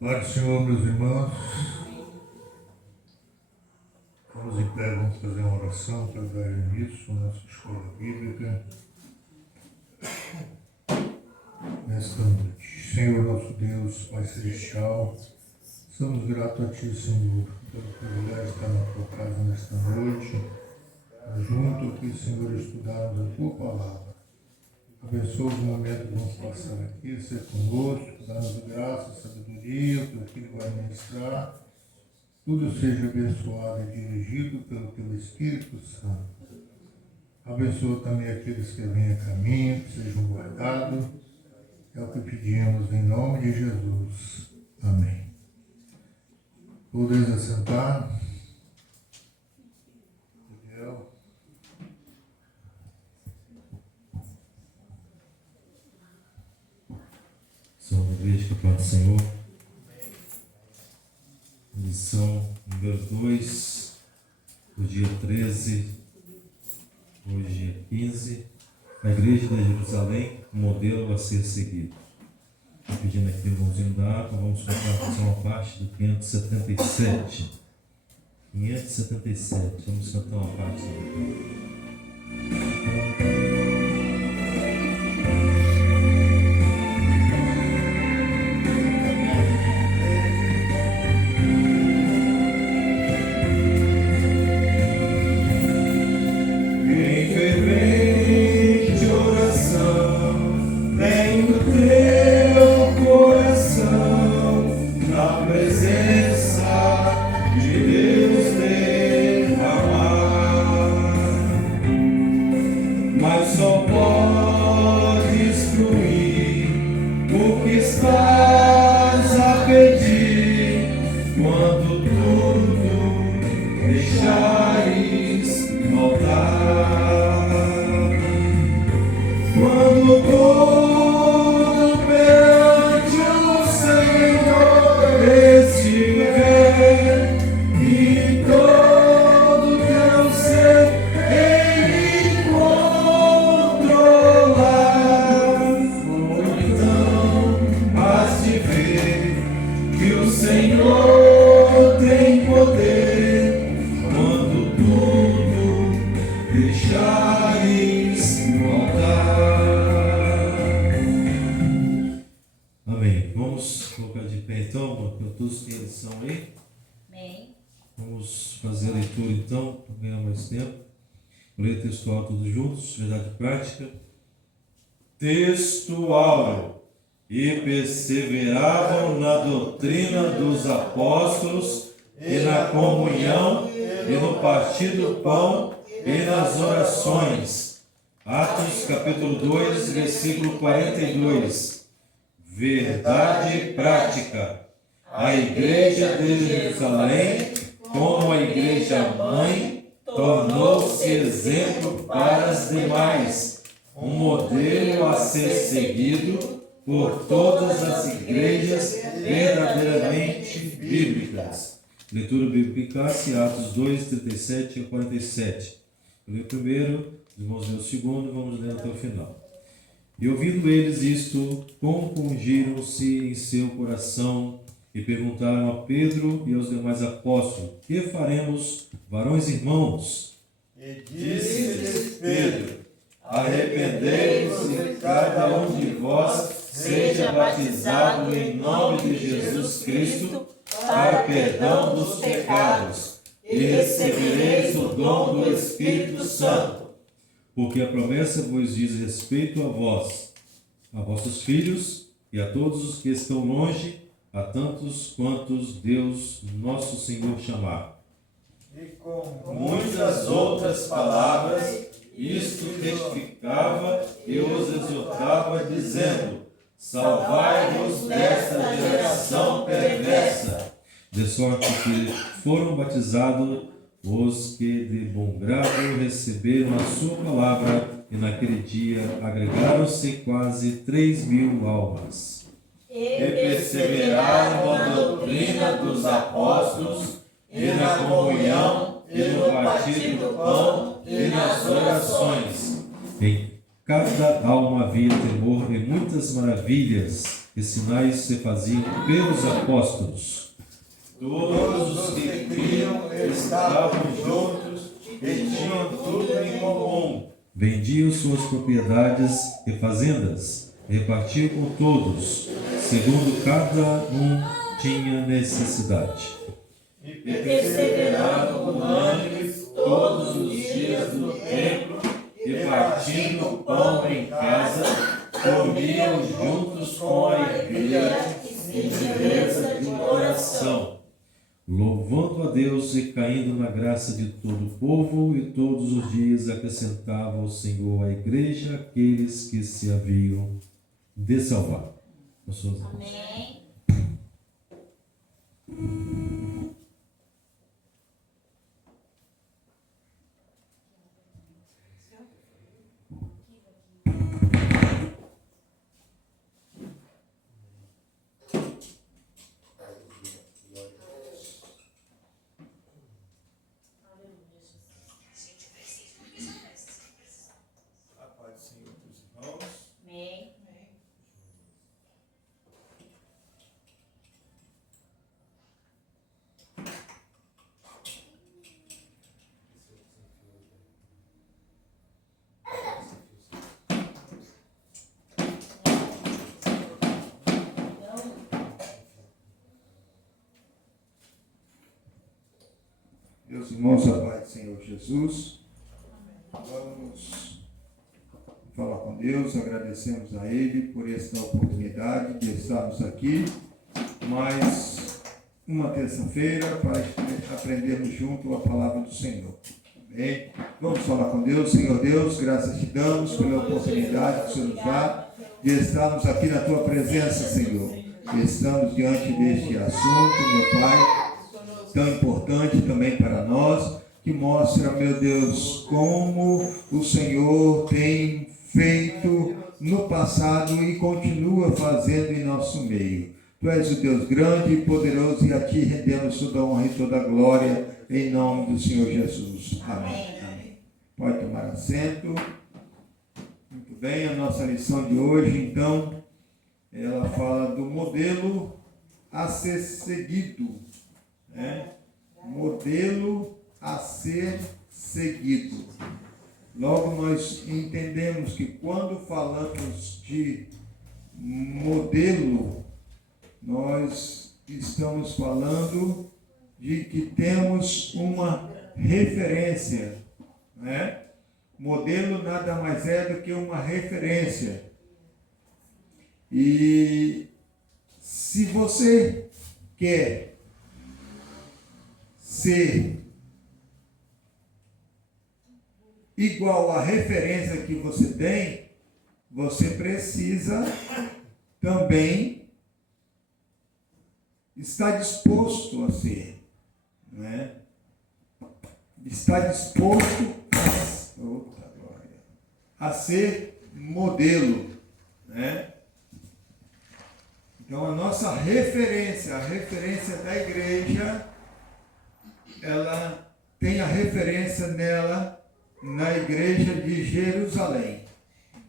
Pai do Senhor, meus irmãos, vamos em pé, vamos fazer uma oração para dar início à nossa escola bíblica nesta noite. Senhor nosso Deus, Pai Celestial, somos gratos a Ti, Senhor, pelo privilégio de estar na Tua casa nesta noite, junto aqui, Senhor, estudarmos a Tua Palavra. Abençoa os momentos que vamos passar aqui, ser conosco, dá-nos graça, sabedoria, pelo que Ele vai ministrar. Tudo seja abençoado e dirigido pelo Teu Espírito Santo. Abençoa também aqueles que vêm a caminho, que sejam guardados. É o que pedimos em nome de Jesus. Amém. Podeis assentar. São da Igreja que paz do Senhor. Lição número 2, do dia 13, hoje é 15. A Igreja de Jerusalém, modelo a ser seguido. Estou pedindo aqui o irmãozinho da água, vamos fazer uma parte do 577. 577, vamos cantar uma parte daqui. Ler textual todos juntos, verdade prática. Texto áureo. E perseveravam na doutrina dos apóstolos, e na comunhão, e no partir do pão, e nas orações. Atos capítulo 2, versículo 42. Verdade prática. A Igreja de Jerusalém, como a Igreja Mãe, tornou-se exemplo para as demais, um modelo a ser seguido por todas as igrejas verdadeiramente bíblicas. Leitura bíblica, Atos 2, 37 a 47. Eu li o primeiro, os irmãos ler o segundo, vamos ler até o final. E ouvindo eles isto, compungiram-se em seu coração e perguntaram a Pedro e aos demais apóstolos: que faremos, varões irmãos? E disse-lhes Pedro: arrependei-vos e cada um de vós seja batizado em nome de Jesus Cristo para perdão dos pecados, e recebereis o dom do Espírito Santo. Porque a promessa vos diz respeito a vós, a vossos filhos e a todos os que estão longe, a tantos quantos Deus nosso Senhor chamar. E com muitas outras palavras, isto testificava e os exortava, dizendo: salvai-vos desta geração perversa. De sorte que foram batizados os que de bom grado receberam a sua palavra, e naquele dia agregaram-se quase 3.000 almas. E perseveraram na doutrina dos apóstolos, e na comunhão, e no partir do pão, e nas orações. Em cada alma havia temor, e muitas maravilhas e sinais se faziam pelos apóstolos. Todos os que criam estavam juntos e tinham tudo em comum. Vendiam suas propriedades e fazendas, repartiam com todos, segundo cada um tinha necessidade. E perseveravam unânimes todos os dias no templo, e partindo o pão em casa, comiam juntos com alegria e leveza de coração, Louvando a Deus e caindo na graça de todo o povo, e todos os dias acrescentava o Senhor à igreja aqueles que se haviam de salvar. Amém. a paz do Senhor dos irmãos. Amém. Meus irmãos, a paz do Senhor Jesus. Vamos falar com Deus, agradecemos a Ele por esta oportunidade de estarmos aqui, mais uma terça-feira para aprendermos junto a palavra do Senhor. Amém? Vamos falar com Deus. Senhor Deus, graças te damos pela oportunidade que o Senhor nos dá de estarmos aqui na tua presença, Senhor. Estamos diante deste assunto, meu Pai, tão importante também para nós, que mostra, meu Deus, como o Senhor tem feito no passado e continua fazendo em nosso meio. Tu és o Deus grande e poderoso, e a Ti rendemos toda a honra e toda a glória, em nome do Senhor Jesus. Amém. Amém. Pode tomar assento. Muito bem, a nossa lição de hoje, então, ela fala do modelo a ser seguido, né? Modelo a ser seguido. Logo nós entendemos que quando falamos de modelo, nós estamos falando de que temos uma referência, né? Modelo nada mais é do que uma referência. E se você quer ser igual à referência que você tem, você precisa também estar disposto a ser, né? Está disposto a ser modelo, né? Então a nossa referência, a referência da igreja, ela tem a referência nela na igreja de Jerusalém.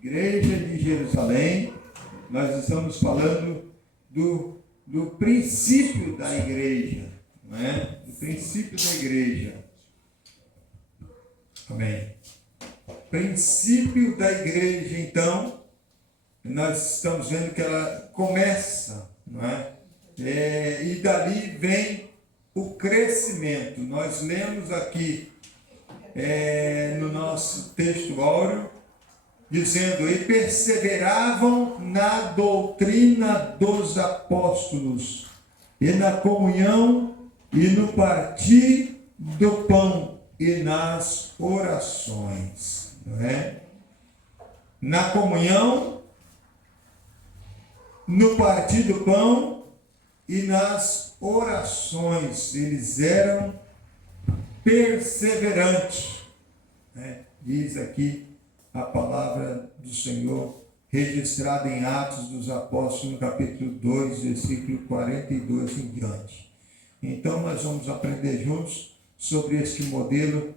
Igreja de Jerusalém, nós estamos falando do princípio da igreja, não é? Do princípio da igreja. Amém. Princípio da igreja, então, nós estamos vendo que ela começa, não é? E dali vem o crescimento. Nós lemos aqui no nosso texto áureo, dizendo: e perseveravam na doutrina dos apóstolos, e na comunhão, e no partir do pão, e nas orações, não é? Na comunhão, no partir do pão e nas orações. Eles eram perseverantes, né? Diz aqui a palavra do Senhor, registrada em Atos dos Apóstolos, no capítulo 2, versículo 42 em diante. Então nós vamos aprender juntos sobre este modelo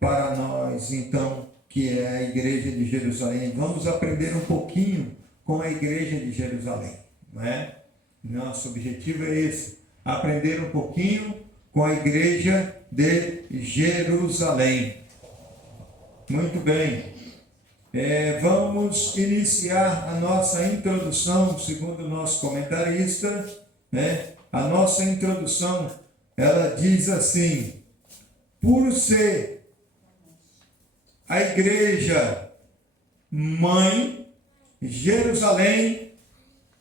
para nós, então, que é a igreja de Jerusalém. Vamos aprender um pouquinho com a igreja de Jerusalém, não é? Nosso objetivo é esse, aprender um pouquinho com a igreja de Jerusalém. Muito bem. Vamos iniciar a nossa introdução, segundo o nosso comentarista, né? A nossa introdução, ela diz assim: por ser a igreja mãe, Jerusalém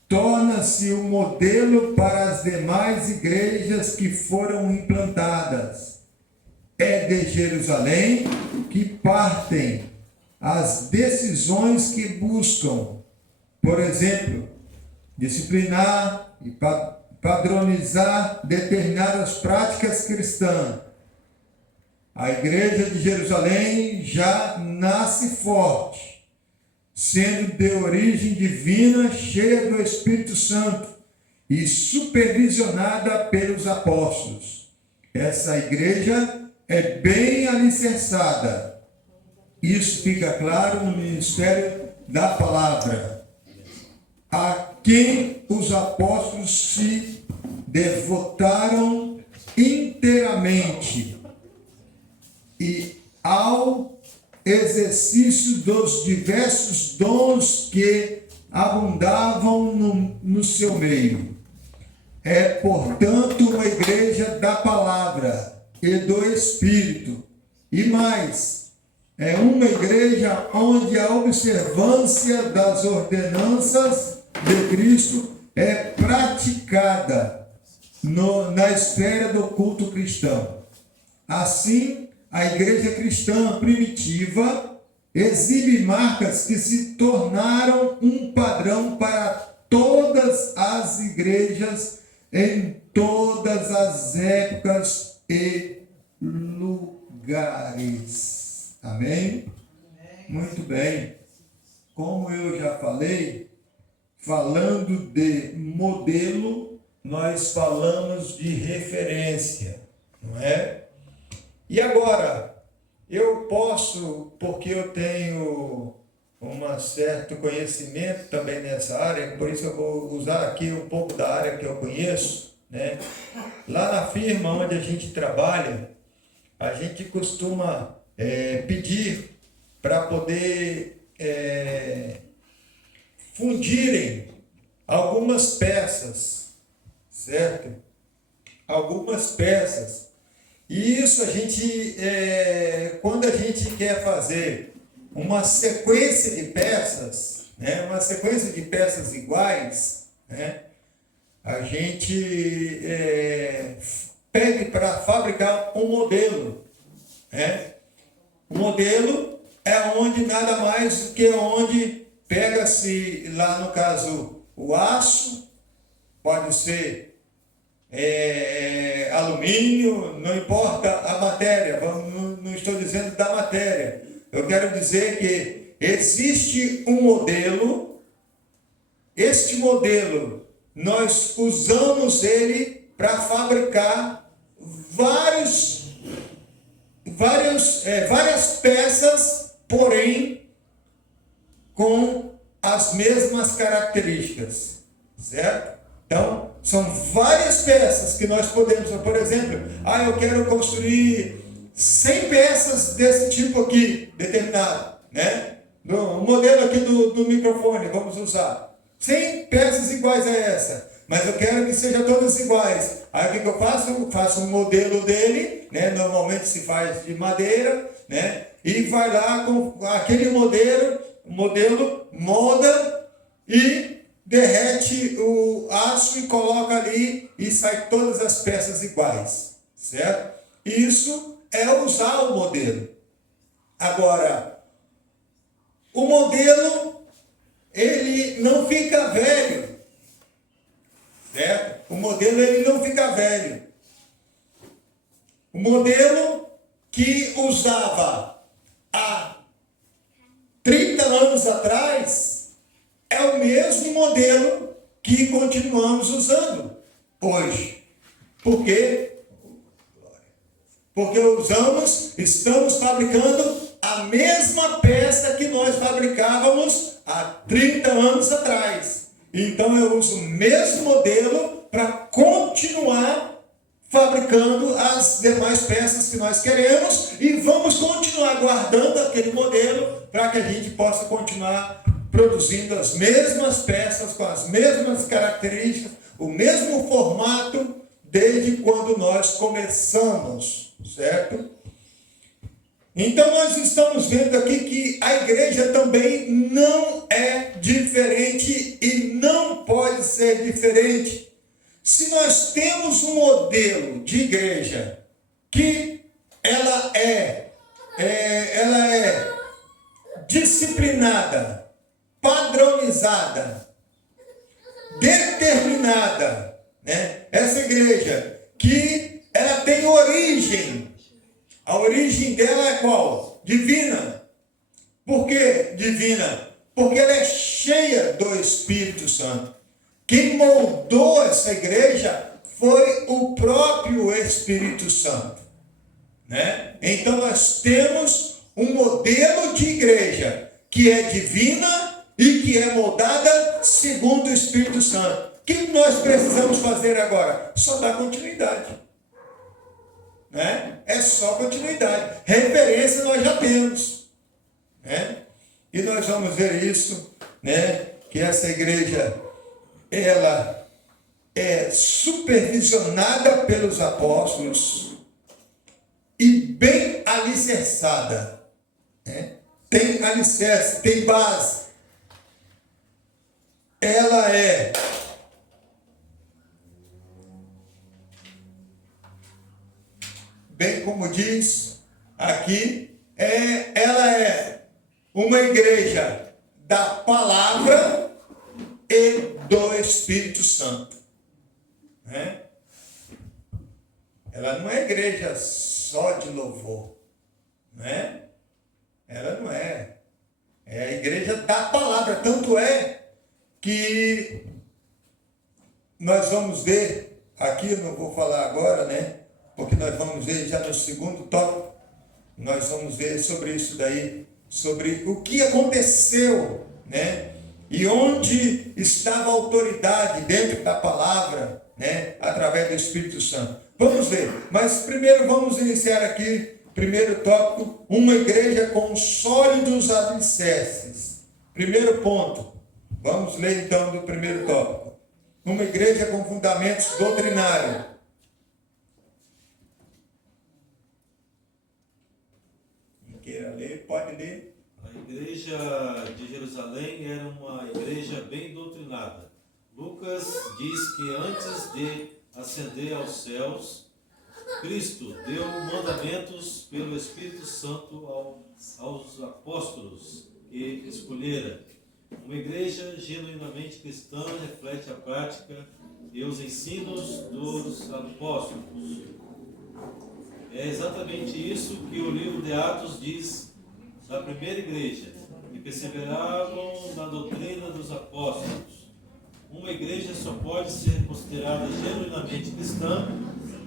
torna-se o modelo para as demais igrejas que foram implantadas. É de Jerusalém que partem as decisões que buscam, por exemplo, disciplinar e padronizar determinadas práticas cristãs. A igreja de Jerusalém já nasce forte, sendo de origem divina, cheia do Espírito Santo e supervisionada pelos apóstolos. Essa igreja é bem alicerçada. Isso fica claro no ministério da palavra, a quem os apóstolos se devotaram inteiramente e ao exercício dos diversos dons que abundavam no seu meio. É, portanto, uma igreja da palavra e do Espírito. E mais, é uma igreja onde a observância das ordenanças de Cristo é praticada na esfera do culto cristão. Assim, a igreja cristã primitiva exibe marcas que se tornaram um padrão para todas as igrejas em todas as épocas e lugares. Amém? Muito bem. Como eu já falei, falando de modelo, nós falamos de referência, não é? E agora, eu posso, porque eu tenho um certo conhecimento também nessa área, por isso eu vou usar aqui um pouco da área que eu conheço, né? Lá na firma onde a gente trabalha, a gente costuma pedir para poder fundirem algumas peças, certo? Algumas peças. E isso a gente, quando a gente quer fazer uma sequência de peças, né, uma sequência de peças iguais, né, a gente pede para fabricar um modelo. Né? O modelo é onde nada mais do que onde pega-se, lá no caso, o aço, pode ser alumínio, não importa a matéria, não estou dizendo da matéria, eu quero dizer que existe um modelo, este modelo, nós usamos ele para fabricar várias peças, porém com as mesmas características, certo? Então, são várias peças que nós podemos, por exemplo, eu quero construir 100 peças desse tipo aqui, determinado, né? O modelo aqui do microfone, vamos usar 100 peças iguais a essa, mas eu quero que sejam todas iguais. Aí o que eu faço? Eu faço um modelo dele, né? Normalmente se faz de madeira, né? E vai lá com aquele modelo, molda e derrete o aço e coloca ali e sai todas as peças iguais, certo? Isso é usar o modelo. Agora, o modelo, ele não fica velho, certo? O modelo, ele não fica velho. O modelo que usava há 30 anos atrás é o mesmo modelo que continuamos usando hoje. Por quê? Porque estamos fabricando a mesma peça que nós fabricávamos há 30 anos atrás. Então eu uso o mesmo modelo para continuar fabricando as demais peças que nós queremos e vamos continuar guardando aquele modelo para que a gente possa continuar produzindo as mesmas peças com as mesmas características, o mesmo formato desde quando nós começamos, certo? Então nós estamos vendo aqui que a igreja também não é diferente e não pode ser diferente. Se nós temos um modelo de igreja que ela é disciplinada, padronizada, determinada, né? Essa igreja que ela tem origem, a origem dela é qual? Divina. Por que divina? Porque ela é cheia do Espírito Santo. Quem moldou essa igreja foi o próprio Espírito Santo, né? Então nós temos um modelo de igreja que é divina e que é moldada segundo o Espírito Santo. O que nós precisamos fazer agora? Só dar continuidade, né? É só continuidade. Referência nós já temos, né? E nós vamos ver isso, né? Que essa igreja ela é supervisionada pelos apóstolos e bem alicerçada, né? Tem alicerce, tem base. Ela é bem como diz aqui, ela é uma igreja da palavra e do Espírito Santo, né? Ela não é igreja só de louvor, né? Ela não é. É a igreja da palavra. Tanto é que nós vamos ver, aqui eu não vou falar agora, né? Porque nós vamos ver já no segundo tópico, nós vamos ver sobre isso daí, sobre o que aconteceu, né? E onde estava a autoridade dentro da palavra, né? Através do Espírito Santo. Vamos ver, mas primeiro vamos iniciar aqui, primeiro tópico, uma igreja com sólidos alicerces. Primeiro ponto, vamos ler então do primeiro tópico. Uma igreja com fundamentos doutrinários. Quem queira ler, pode ler. A igreja de Jerusalém era uma igreja bem doutrinada. Lucas diz que antes de ascender aos céus, Cristo deu mandamentos pelo Espírito Santo aos apóstolos que escolhera. Uma igreja genuinamente cristã reflete a prática e os ensinos dos apóstolos. É exatamente isso que o livro de Atos diz da primeira igreja, que perseveravam na doutrina dos apóstolos. Uma igreja só pode ser considerada genuinamente cristã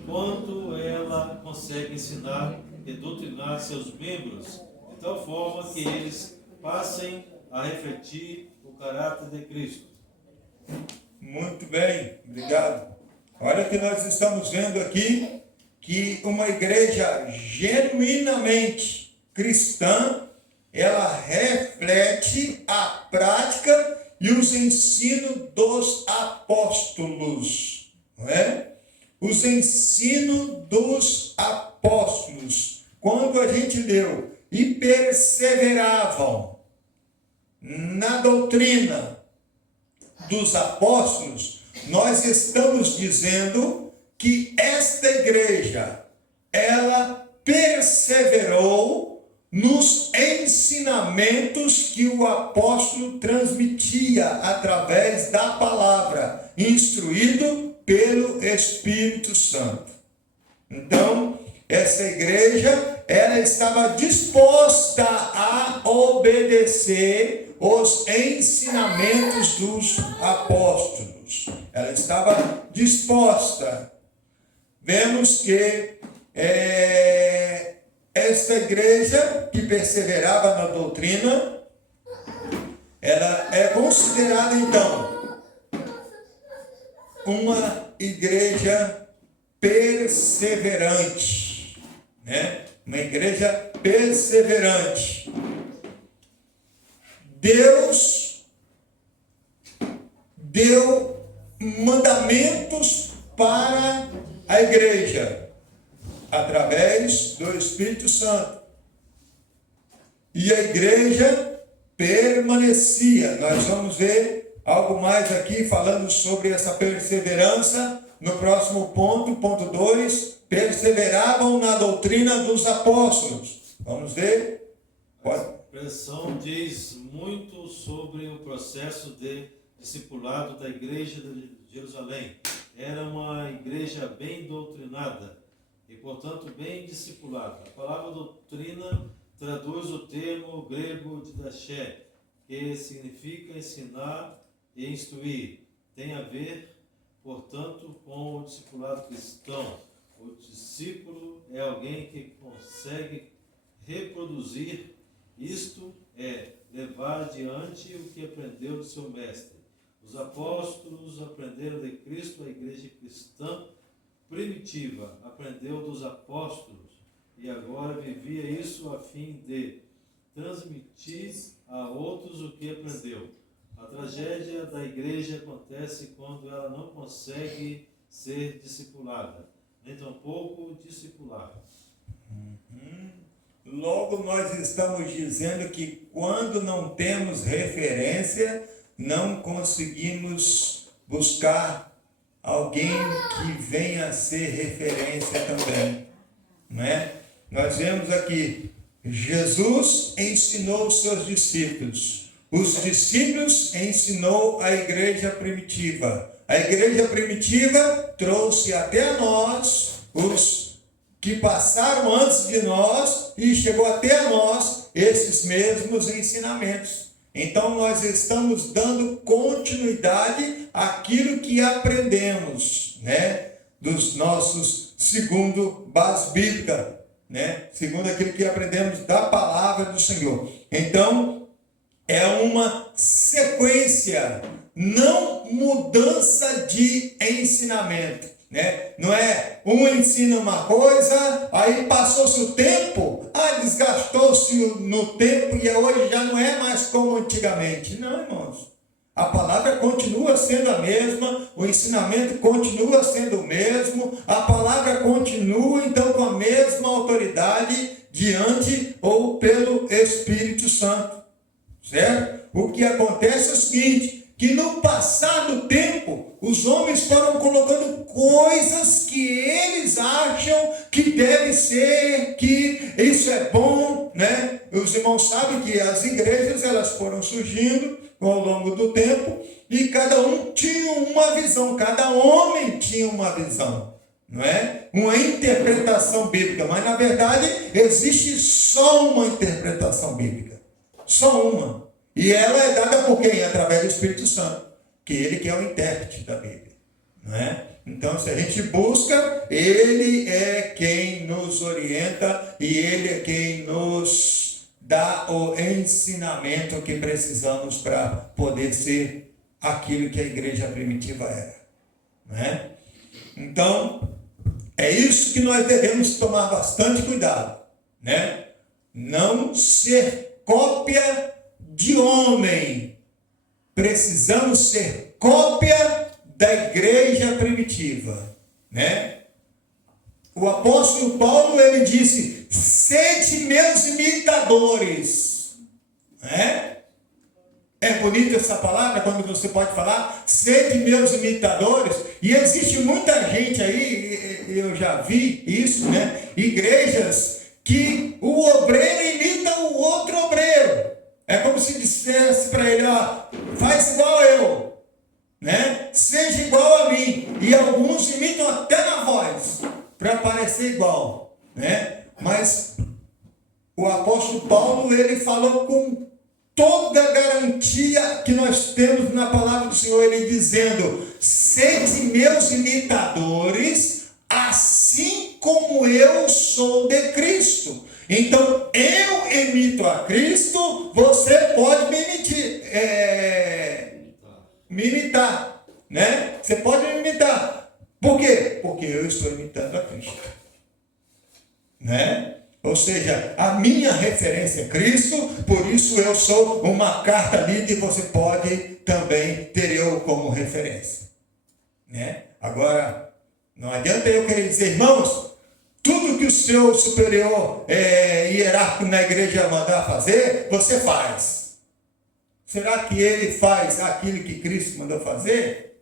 quando ela consegue ensinar e doutrinar seus membros de tal forma que eles passem a refletir o caráter de Cristo. Muito bem, obrigado. Olha que nós estamos vendo aqui que uma igreja genuinamente cristã, ela reflete a prática e os ensinos dos apóstolos, não é? Os ensinos dos apóstolos. Quando a gente leu, e perseveravam na doutrina dos apóstolos, nós estamos dizendo que esta igreja, ela perseverou nos ensinamentos que o apóstolo transmitia através da palavra, instruído pelo Espírito Santo. Então, essa igreja, ela estava disposta a obedecer os ensinamentos dos apóstolos. Ela estava disposta. Vemos que esta igreja que perseverava na doutrina, ela é considerada então uma igreja perseverante, né? Uma igreja perseverante. Deus deu mandamentos para a igreja através do Espírito Santo. E a igreja permanecia. Nós vamos ver algo mais aqui falando sobre essa perseverança no próximo ponto, ponto 2. Perseveravam na doutrina dos apóstolos. Vamos ver? A expressão diz muito sobre o processo de discipulado da igreja de Jerusalém. Era uma igreja bem doutrinada e, portanto, bem discipulada. A palavra doutrina traduz o termo grego didaché, que significa ensinar e instruir. Tem a ver, portanto, com o discipulado cristão. O discípulo é alguém que consegue reproduzir, isto é, levar adiante o que aprendeu de seu mestre. Os apóstolos aprenderam de Cristo, a igreja cristã primitiva aprendeu dos apóstolos e agora vivia isso a fim de transmitir a outros o que aprendeu. A tragédia da igreja acontece quando ela não consegue ser discipulada, nem tampouco discipular. Logo, nós estamos dizendo que quando não temos referência, não conseguimos buscar alguém que venha a ser referência também, não é? Nós vemos aqui, Jesus ensinou os seus discípulos, os discípulos ensinou a igreja primitiva. A igreja primitiva trouxe até nós os que passaram antes de nós e chegou até a nós esses mesmos ensinamentos. Então nós estamos dando continuidade àquilo que aprendemos, né? Dos nossos, segundo base bíblica, né? Segundo aquilo que aprendemos da palavra do Senhor. Então, é uma sequência, não mudança de ensinamento, né? Não é um ensina uma coisa, aí passou-se o tempo, desgastou-se no tempo e hoje já não é mais como antigamente. Não, irmãos. A palavra continua sendo a mesma, o ensinamento continua sendo o mesmo, a palavra continua então com a mesma autoridade diante ou pelo Espírito Santo. Certo? O que acontece é o seguinte, que no passar do tempo, os homens foram colocando coisas que eles acham que deve ser, que isso é bom, né? Os irmãos sabem que as igrejas, elas foram surgindo ao longo do tempo, e cada um tinha uma visão, cada homem tinha uma visão, não é? Uma interpretação bíblica, mas na verdade existe só uma interpretação bíblica, só uma. E ela é dada por quem? Através do Espírito Santo, que ele que é o intérprete da Bíblia, não é? Então, se a gente busca, ele é quem nos orienta e ele é quem nos dá o ensinamento que precisamos para poder ser aquilo que a igreja primitiva era, não é? Então, é isso que nós devemos tomar bastante cuidado, né? Não ser cópia de homem. Precisamos ser cópia da igreja primitiva, né? O apóstolo Paulo, ele disse: sede meus imitadores, né? É bonita essa palavra quando você pode falar sede meus imitadores. E existe muita gente aí, eu já vi isso, né? Igrejas que o obreiro imita o outro obreiro. É como se dissesse para ele: ó, faz igual eu, né? Seja igual a mim. E alguns imitam até na voz para parecer igual, né? Mas o apóstolo Paulo, ele falou com toda a garantia que nós temos na palavra do Senhor, ele dizendo: sede meus imitadores, assim como eu sou de Cristo. Então, eu imito a Cristo, você pode me imitar, né? Você pode me imitar. Por quê? Porque eu estou imitando a Cristo, né? Ou seja, a minha referência é Cristo, por isso eu sou uma carta lida e você pode também ter eu como referência, né? Agora, não adianta eu querer dizer, irmãos, tudo que o seu superior hierárquico na igreja mandar fazer, você faz. Será que ele faz aquilo que Cristo mandou fazer?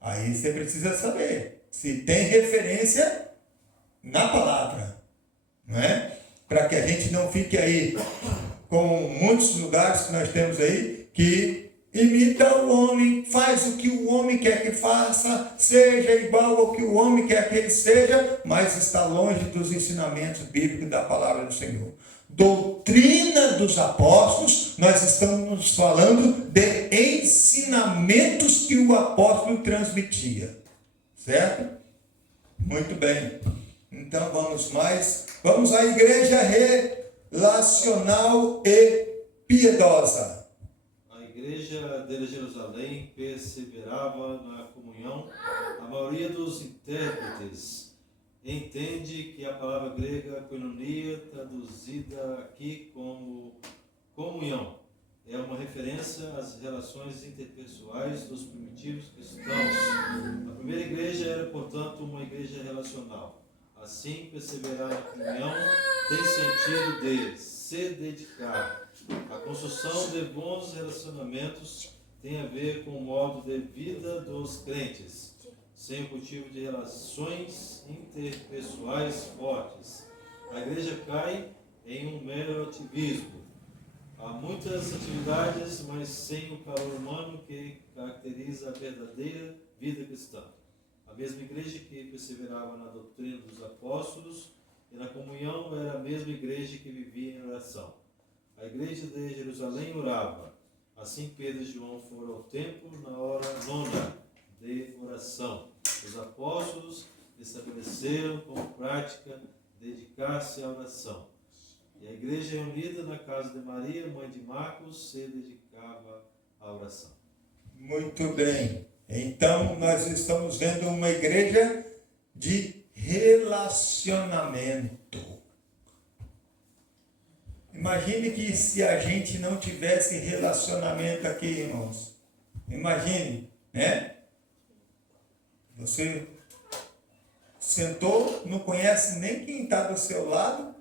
Aí você precisa saber se tem referência na palavra, não é? Para que a gente não fique aí com muitos lugares que nós temos aí que imita o homem, faz o que o homem quer que faça, seja igual ao que o homem quer que ele seja, mas está longe dos ensinamentos bíblicos da palavra do Senhor. Doutrina dos apóstolos, nós estamos falando de ensinamentos que o apóstolo transmitia, certo? Muito bem. Então vamos à igreja relacional e piedosa. A igreja de Jerusalém perseverava na comunhão. A maioria dos intérpretes entende que a palavra grega koinonia, traduzida aqui como comunhão, é uma referência às relações interpessoais dos primitivos cristãos. A primeira igreja era, portanto, uma igreja relacional. Assim, perseverar na comunhão tem sentido de se dedicar. A construção de bons relacionamentos tem a ver com o modo de vida dos crentes, sem o cultivo de relações interpessoais fortes. A igreja cai em um mero ativismo. Há muitas atividades, mas sem o calor humano que caracteriza a verdadeira vida cristã. A mesma igreja que perseverava na doutrina dos apóstolos e na comunhão era a mesma igreja que vivia em oração. A igreja de Jerusalém orava. Assim Pedro e João foram ao templo na hora nona de oração. Os apóstolos estabeleceram como prática dedicar-se à oração. E a igreja reunida na casa de Maria, mãe de Marcos, se dedicava à oração. Muito bem. Então, nós estamos vendo uma igreja de relacionamento. Imagine que se a gente não tivesse relacionamento aqui, irmãos. Imagine, né? Você sentou, não conhece nem quem está do seu lado,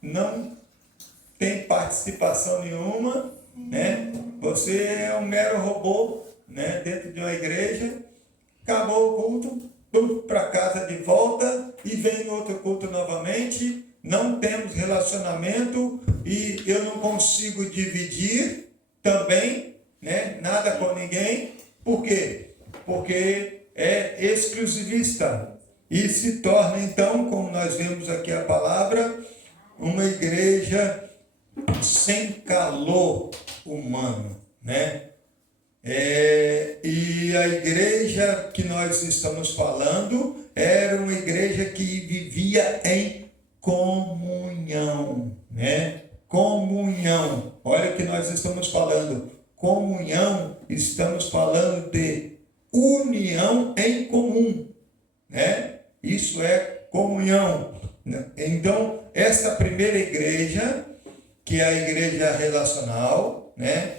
não tem participação nenhuma, né? Você é um mero robô, né? Dentro de uma igreja, acabou o culto, tudo para casa de volta e vem outro culto novamente. Não temos relacionamento e eu não consigo dividir também, né? Nada com ninguém. Por quê? Porque é exclusivista e se torna então, como nós vemos aqui a palavra, uma igreja sem calor humano, né? E a igreja que nós estamos falando era uma igreja que vivia em comunhão, né? Comunhão. Olha o que nós estamos falando. Comunhão, estamos falando de união em comum, né? Isso é comunhão. Então, essa primeira igreja, que é a igreja relacional, né?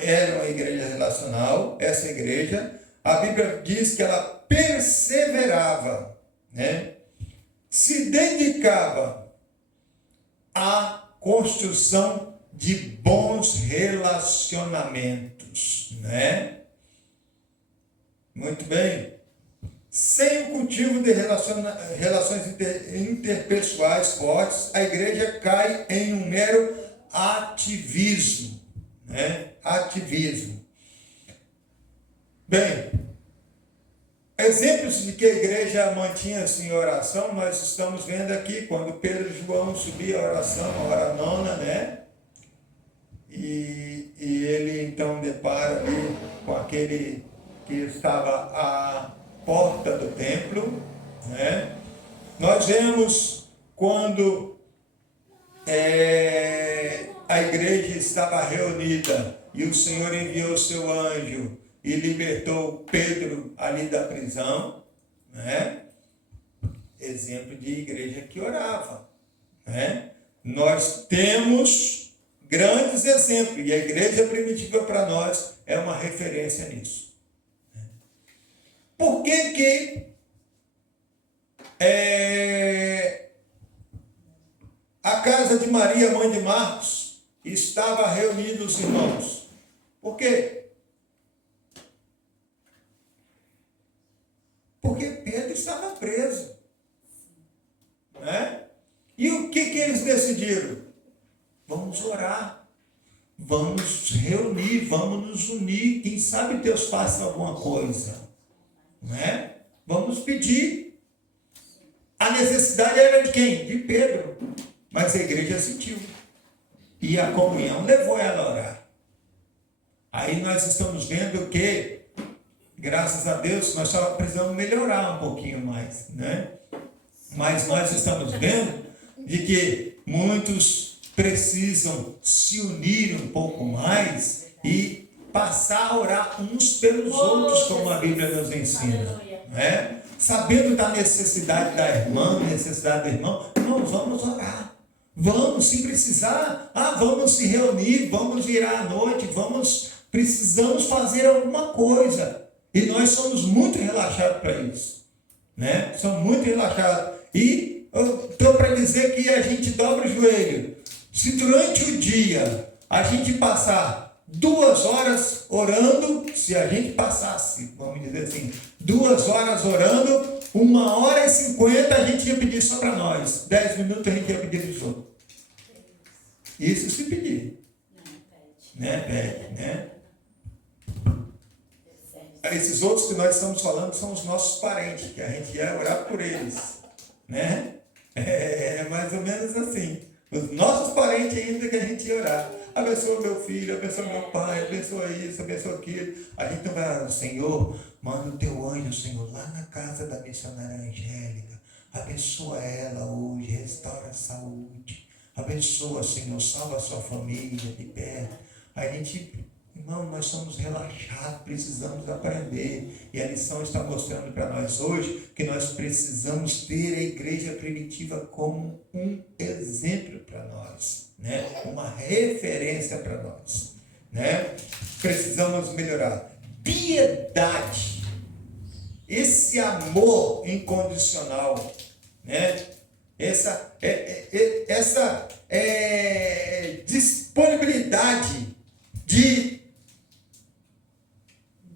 Era uma igreja relacional, essa igreja, a Bíblia diz que ela perseverava, né? Se dedicava à construção de bons relacionamentos, né? Muito bem. Sem o cultivo de relações interpessoais fortes, a igreja cai em um mero ativismo, né? Ativismo. Bem, exemplos de que a igreja mantinha-se em oração, nós estamos vendo aqui, quando Pedro e João subiam a oração, a hora nona, né? E ele então depara ali com aquele que estava à porta do templo, né? Nós vemos quando a igreja estava reunida e o Senhor enviou o seu anjo e libertou Pedro ali da prisão, né? Exemplo de igreja que orava, né? Nós temos grandes exemplos e a igreja primitiva para nós é uma referência nisso. Por que a casa de Maria, mãe de Marcos, estava reunidos os irmãos? Por quê? Porque Pedro estava preso, né? E o que eles decidiram? Vamos orar, vamos reunir, vamos nos unir. Quem sabe Deus faça alguma coisa, né? Vamos pedir. A necessidade era de quem? De Pedro. Mas a igreja sentiu. E a comunhão levou ela a orar. Aí nós estamos vendo que, graças a Deus, nós só precisamos melhorar um pouquinho mais, né? Mas nós estamos vendo de que muitos precisam se unir um pouco mais e passar a orar uns pelos outros, como a Bíblia nos ensina, né? Sabendo da necessidade da irmã, necessidade do irmão, nós vamos orar. Vamos, se precisar, vamos se reunir, vamos virar à noite, precisamos fazer alguma coisa. E nós somos muito relaxados para isso, né? Somos muito relaxados. E eu estou para dizer que a gente dobra o joelho. Se durante o dia a gente passar 2 horas orando, se a gente passasse, vamos dizer assim, 2 horas orando, 1h50 a gente ia pedir só para nós, 10 minutos a gente ia pedir para os outros. Isso se pedir. Pede, né? Esses outros que nós estamos falando são os nossos parentes, que a gente ia orar por eles, né? É mais ou menos assim. Os nossos parentes ainda que a gente ia orar. Abençoa meu filho, abençoa meu pai, abençoa isso, abençoa aquilo. A gente não vai orar, Senhor, manda o teu anjo, Senhor, lá na casa da missionária Angélica. Abençoa ela hoje, restaura a saúde. Abençoa, Senhor, salva a sua família de perto. A gente, irmão, nós somos relaxados, precisamos aprender. E a lição está mostrando para nós hoje que nós precisamos ter a igreja primitiva como um exemplo para nós, né? Uma referência para nós, né? Precisamos melhorar. Piedade, esse amor incondicional, né? Essa disponibilidade de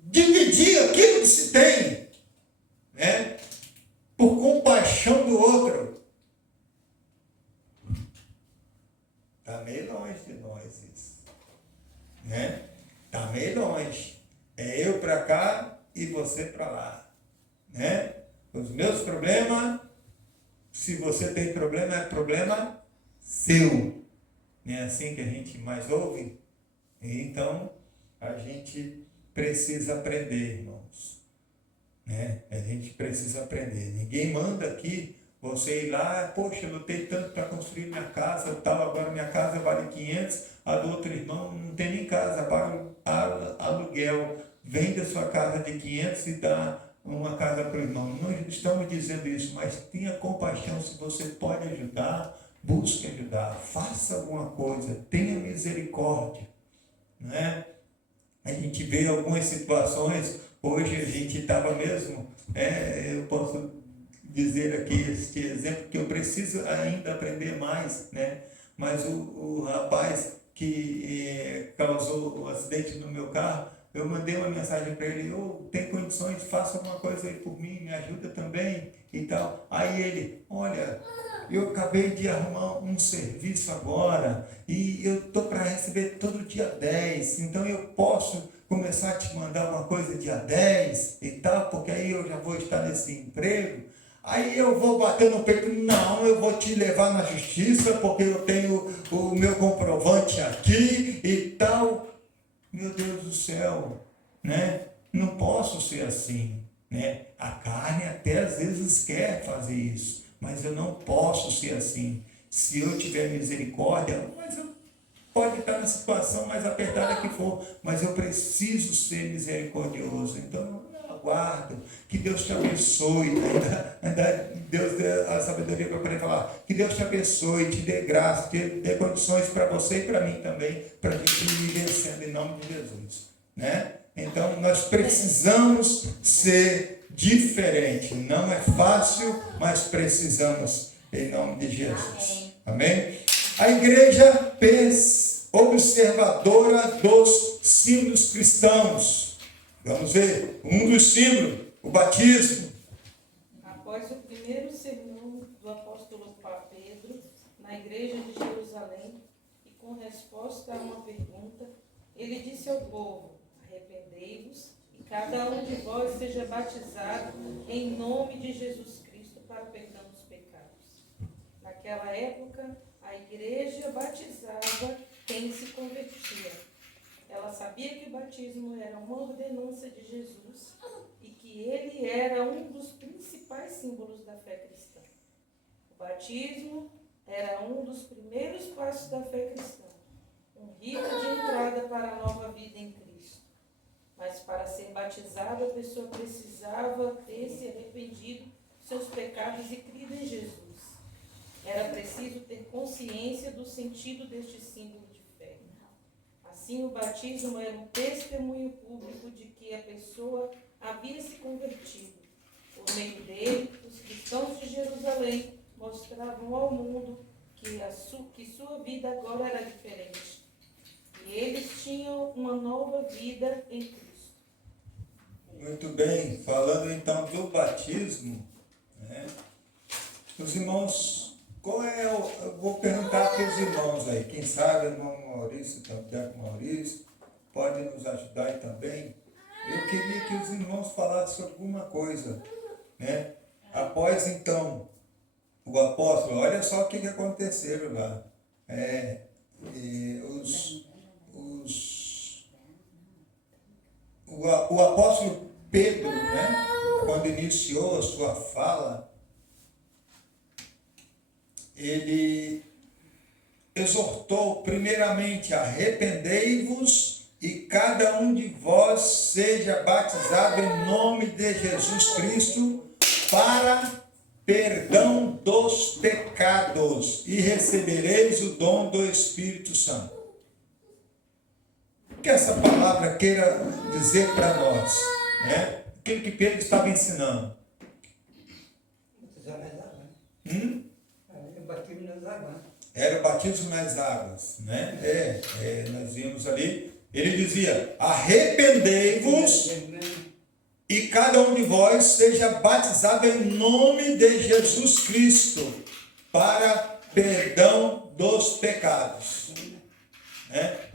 dividir aquilo que se tem, né? Por compaixão do outro. Está meio longe de nós isso, né? Está meio longe. É eu para cá e você para lá, né? Os meus problemas, se você tem problema, é problema seu. Não é assim que a gente mais ouve? Então, a gente precisa aprender, irmãos, né? A gente precisa aprender. Ninguém manda aqui você ir lá, poxa, eu lutei tanto para construir minha casa, tal, agora minha casa vale 500, a do outro irmão não tem nem casa, para aluguel, vende a sua casa de 500 e dá uma casa para o irmão. Não estamos dizendo isso, mas tenha compaixão, se você pode ajudar, busque ajudar, faça alguma coisa, tenha misericórdia, né? A gente vê algumas situações, hoje a gente estava mesmo, eu posso dizer aqui este exemplo, que eu preciso ainda aprender mais, né? Mas o rapaz que causou o acidente no meu carro, eu mandei uma mensagem para ele, tem condições, faça alguma coisa aí por mim, me ajuda também e tal. Aí ele, olha, eu acabei de arrumar um serviço agora e eu estou para receber todo dia 10, então eu posso começar a te mandar uma coisa dia 10 e tal, porque aí eu já vou estar nesse emprego. Aí eu vou bater no peito, não, eu vou te levar na justiça, porque eu tenho o meu comprovante aqui e tal. Meu Deus do céu, né? Não posso ser assim, né? A carne até às vezes quer fazer isso, mas eu não posso ser assim. se eu tiver misericórdia, mas eu pode estar na situação mais apertada que for, mas eu preciso ser misericordioso. Então, eu aguardo. Que Deus te abençoe. Deus dê a sabedoria para poder falar. Que Deus te abençoe, te dê graça, te dê condições para você e para mim também, para a gente ir vencendo em nome de Jesus. Né? Então, nós precisamos ser diferentes. Não é fácil, mas precisamos em nome de Jesus. Amém? A igreja observadora dos símbolos cristãos. Vamos ver. Um dos símbolos, o batismo. Após o primeiro sermão do apóstolo Pedro na igreja de Jerusalém, e com resposta a uma pergunta, ele disse ao povo: arrependei-vos e cada um de vós seja batizado em nome de Jesus Cristo para o perdão dos pecados. Naquela época, a igreja batizava quem se convertia. Ela sabia que o batismo era uma ordenança de Jesus e que ele era um dos principais símbolos da fé cristã. O batismo era um dos primeiros passos da fé cristã, um rito de entrada para a nova vida em Cristo. Mas para ser batizado, a pessoa precisava ter se arrependido dos seus pecados e crido em Jesus. Era preciso ter consciência do sentido deste símbolo de fé. Assim, o batismo era um testemunho público de que a pessoa havia se convertido. Por meio dele, os cristãos de Jerusalém mostravam ao mundo que sua vida agora era diferente. E eles tinham uma nova vida em Cristo. Muito bem. Falando então do batismo, né? Os irmãos... eu vou perguntar para os irmãos aí, quem sabe o irmão Maurício, o Maurício, pode nos ajudar aí também. Eu queria que os irmãos falassem alguma coisa, né? Após então o apóstolo, olha só o que aconteceu lá. O apóstolo Pedro, né? Quando iniciou a sua fala, ele exortou primeiramente: arrependei-vos e cada um de vós seja batizado em nome de Jesus Cristo para perdão dos pecados e recebereis o dom do Espírito Santo. O que essa palavra queira dizer para nós, né? Aquilo que Pedro estava ensinando. Era o batismo nas águas, né? Nós vimos ali, ele dizia: arrependei-vos e cada um de vós seja batizado em nome de Jesus Cristo para perdão dos pecados, né?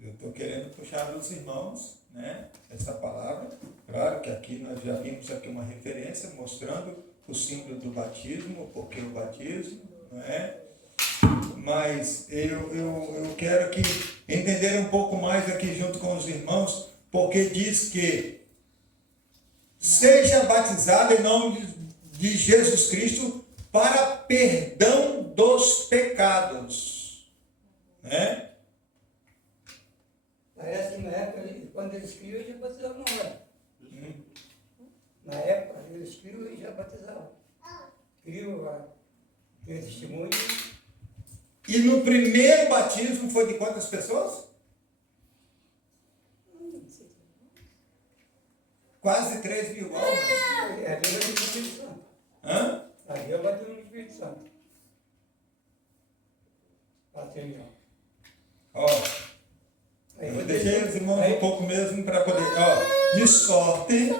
Eu estou querendo puxar dos irmãos, né, essa palavra. Claro que aqui nós já vimos aqui uma referência mostrando o símbolo do batismo, porque o batismo, não é? Mas eu quero que entender um pouco mais aqui junto com os irmãos, porque diz que seja batizado em nome de Jesus Cristo para perdão dos pecados, né? Parece que na época, quando ele escreveu, ele já batizava uma hora. Na época, ele escreveu e já batizava. Escreveu aquele testemunho. E no primeiro batismo foi de quantas pessoas? Quase 3.000 almas. Ali é batizou no Espírito Santo. Hã? Ali é batizou no Espírito Santo. Bateu. Ó. Eu deixei os irmãos um pouco mesmo para poder... de sorte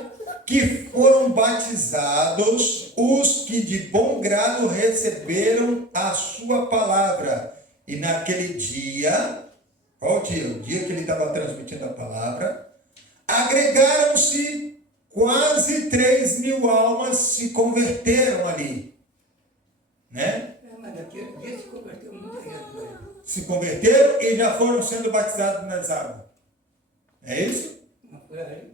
que foram batizados os que de bom grado receberam a sua palavra. E naquele dia, qual dia? O dia que ele estava transmitindo a palavra, agregaram-se quase 3.000 almas, se converteram ali. Né? Mas naquele dia se converteu muita gente. Né? Se converteram e já foram sendo batizados nas águas. É isso?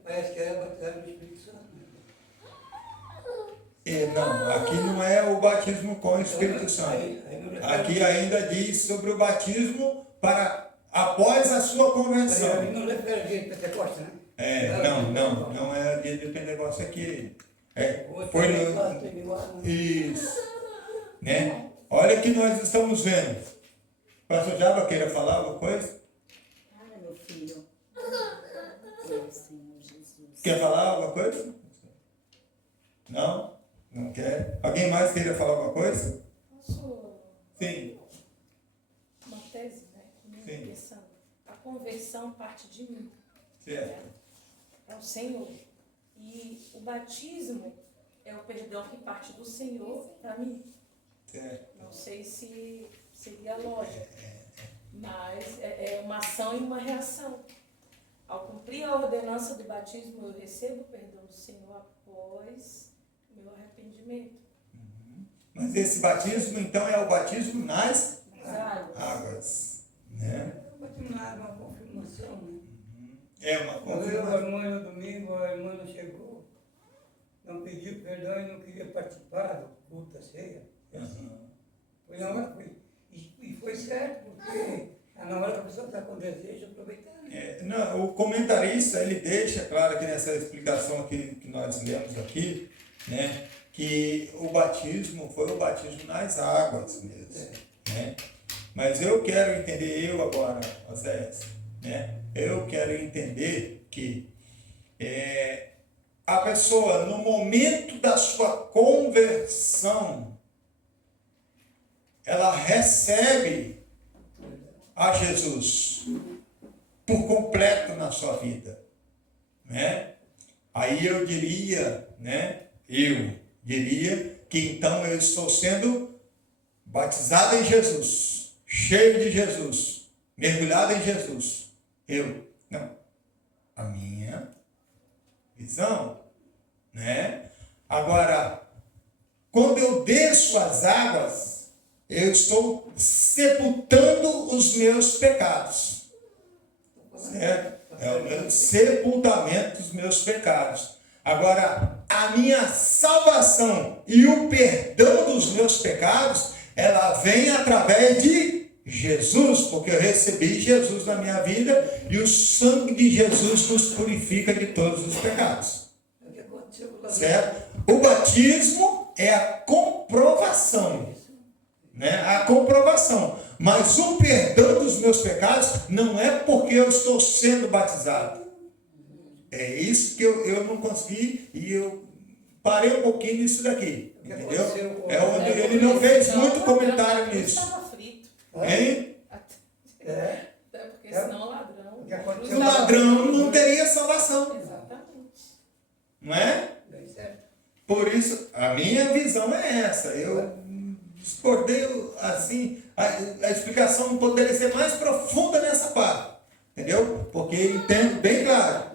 Parece que era batizado no Espírito Santo. Não, aqui não é o batismo com o Espírito Santo. Aí não refere- Aqui ainda diz sobre o batismo para após a sua aí conversão. não refere a dia de Pentecostes, né? Não é dia de Pentecostes aqui. Outro Foi lá, no, teve lá, né? isso, né? Olha que nós estamos vendo. Pastor Java queira falar alguma coisa? Olha, meu filho. Meu Senhor Jesus. Quer falar alguma coisa? Não? Não quer? Alguém mais queira falar alguma coisa? Posso Sim. uma tese, né? Comigo Sim. pensando. A conversão parte de mim. Certo. É o Senhor. E o batismo é o perdão que parte do Senhor para mim. Certo. Não sei se seria lógico, mas é uma ação e uma reação. Ao cumprir a ordenança do batismo, eu recebo o perdão do Senhor após o meu arrependimento. Mas esse batismo, então, é o batismo nas Nas águas. águas. Né? Batismo na água é uma confirmação, né? É uma Quando eu, a confirmação. irmã, no domingo, a irmã não chegou, não pediu perdão e não queria participar do culto da ceia. Foi na hora, e foi certo, porque na hora que a pessoa está com desejo, aproveitar. Né? Não, o comentarista, ele deixa claro aqui nessa explicação aqui, que nós lemos aqui, né, que o batismo foi o batismo nas águas mesmo. Né? Mas eu quero entender, eu agora, Oséias, né, eu quero entender que a pessoa, no momento da sua conversão, ela recebe a Jesus por completo na sua vida, né? Aí eu diria, né? Eu diria que então eu estou sendo batizado em Jesus, cheio de Jesus, mergulhado em Jesus. Não, a minha visão, né? Agora, quando eu desço as águas, eu estou sepultando os meus pecados. Certo? É o meu sepultamento dos meus pecados. Agora, a minha salvação e o perdão dos meus pecados, ela vem através de Jesus, porque eu recebi Jesus na minha vida e o sangue de Jesus nos purifica de todos os pecados. É o que aconteceu com o Certo? O batismo é a comprovação. Né? A comprovação. Mas o perdão dos meus pecados não é porque eu estou sendo batizado. É isso que eu não consegui e eu parei um pouquinho nisso daqui. Entendeu? É onde ele não fez muito comentário nisso. Estava frito. Hein? É, Até porque senão o ladrão. o que aconteceu O ladrão não teria salvação. Exatamente. Não é? Bem certo. Por isso, a minha visão é essa. Eu discordei assim, a explicação poderia ser mais profunda nessa parte, entendeu? Porque entendo bem claro,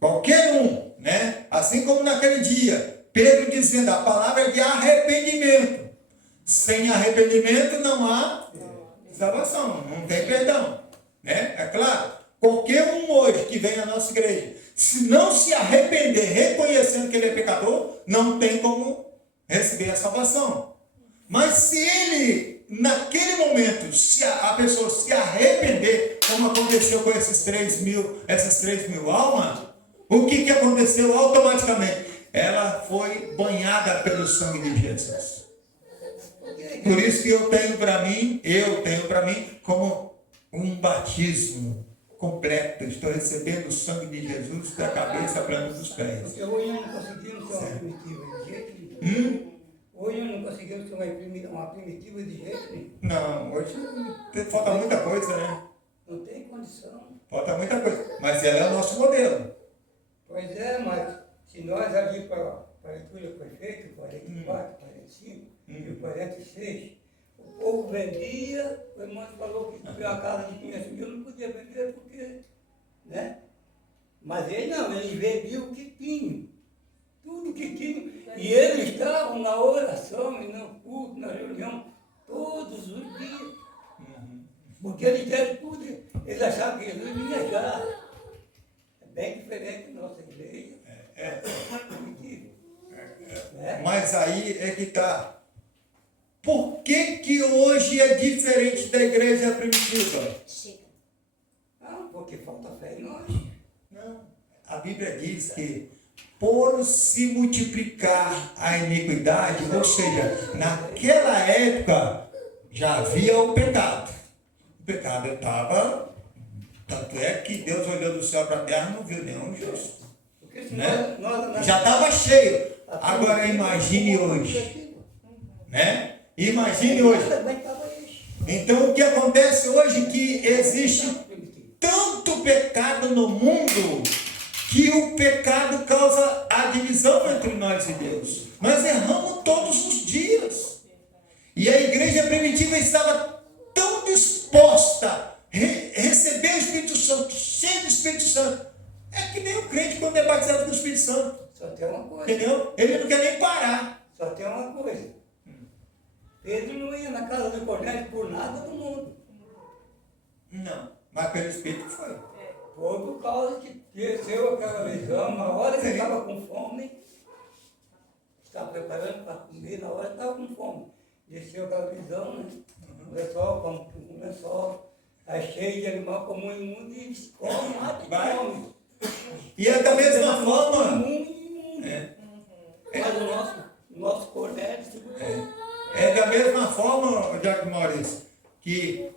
qualquer um, né? Assim como naquele dia, Pedro dizendo, a palavra é de arrependimento. Sem arrependimento não há salvação, não tem perdão, né? É claro, qualquer um hoje que vem à nossa igreja, se não se arrepender, reconhecendo que ele é pecador, não tem como receber a salvação. Mas se ele, naquele momento, se a pessoa se arrepender, como aconteceu com essas 3 mil almas, o que aconteceu automaticamente? Ela foi banhada pelo sangue de Jesus. Por isso que eu tenho para mim como um batismo completo. Estou recebendo o sangue de Jesus da cabeça à planta dos pés. Porque hoje não conseguimos ter uma primitiva de jeito nenhum. Hoje não conseguimos ter uma primitiva de jeito nenhum. Não, hoje falta muita coisa, né? Não tem condição. Falta muita coisa. Mas ela é o nosso modelo. Pois é, mas se nós ali para a leitura foi feita, 44, 45 e o 46, o povo vendia, o irmão falou que tinha uma casa de 500 mil, não podia vender porque, né? Mas ele não, ele vendia o que tinha, tudo que tinha. E eles estavam na oração e no culto, na reunião, todos os dias. Porque eles deram tudo, eles achavam que Jesus vinha já. É bem diferente da nossa igreja. Primitivo. Mas aí é que está. Por que que hoje é diferente da igreja primitiva? Chega. Ah, porque falta fé em nós. Não. A Bíblia diz que por se multiplicar a iniquidade, ou seja, naquela época já havia o pecado. O pecado estava, tanto é que Deus olhou do céu para a terra e não viu nenhum justo. Porque se Né? nós Já estava cheio. Agora imagine hoje. Né? Imagine hoje. também estava isso. Então o que acontece hoje é que existe tanto pecado no mundo que o pecado causa a divisão entre nós e Deus. Nós erramos todos os dias. E a igreja primitiva estava tão disposta a receber o Espírito Santo, cheio do Espírito Santo. É que nem o crente quando é batizado com o Espírito Santo. Só tem uma coisa. Entendeu? Ele não quer nem parar. Só tem uma coisa. Pedro não ia na casa do Cornélio por nada do mundo. Não. Mas pelo Espírito foi. Foi por causa que desceu aquela visão, na hora que estava com fome, estava preparando para comer, na hora que estava com fome. Desceu aquela visão, né? Um lençol, como um lençol, aí cheio de animal comum e imundo, e disse, come, mata, Vai. come. E é da mesma forma. Comum e imundo. Mas o nosso Cornélio segurou. É da mesma forma, Diácono Maurício, que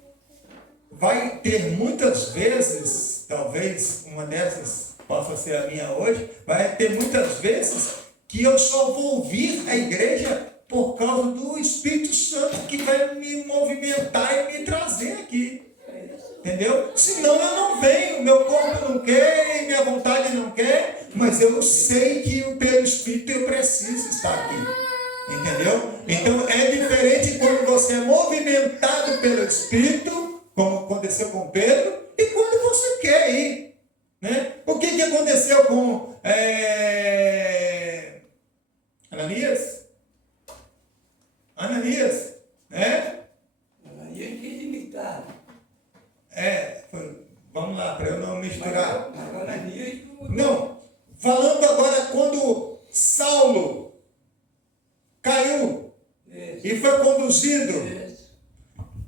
vai ter muitas vezes, talvez uma dessas possa ser a minha hoje, vai ter muitas vezes que eu só vou ouvir a igreja por causa do Espírito Santo que vai me movimentar e me trazer aqui. Entendeu? Senão eu não venho, meu corpo não quer, minha vontade não quer, mas eu sei que pelo Espírito eu preciso estar aqui. Entendeu? Então é diferente quando você é movimentado pelo Espírito, como aconteceu com Pedro, e quando você quer ir. Né? O que aconteceu com Ananias? Ananias, né? Aí ele quis imitar. Vamos lá, para eu não misturar. Mas Ananias Não, falando agora quando Saulo caiu e foi conduzido.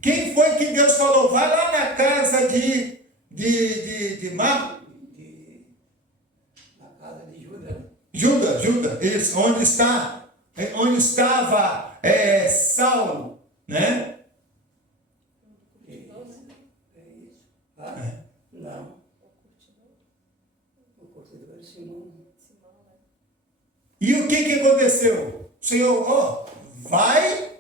Quem foi que Deus falou? Vai lá na casa de Marco. na casa de Judas. Judas, isso, onde estava Saulo, né? É isso. Ah, não. O curtidor era Simão. E o que aconteceu? O Senhor, vai,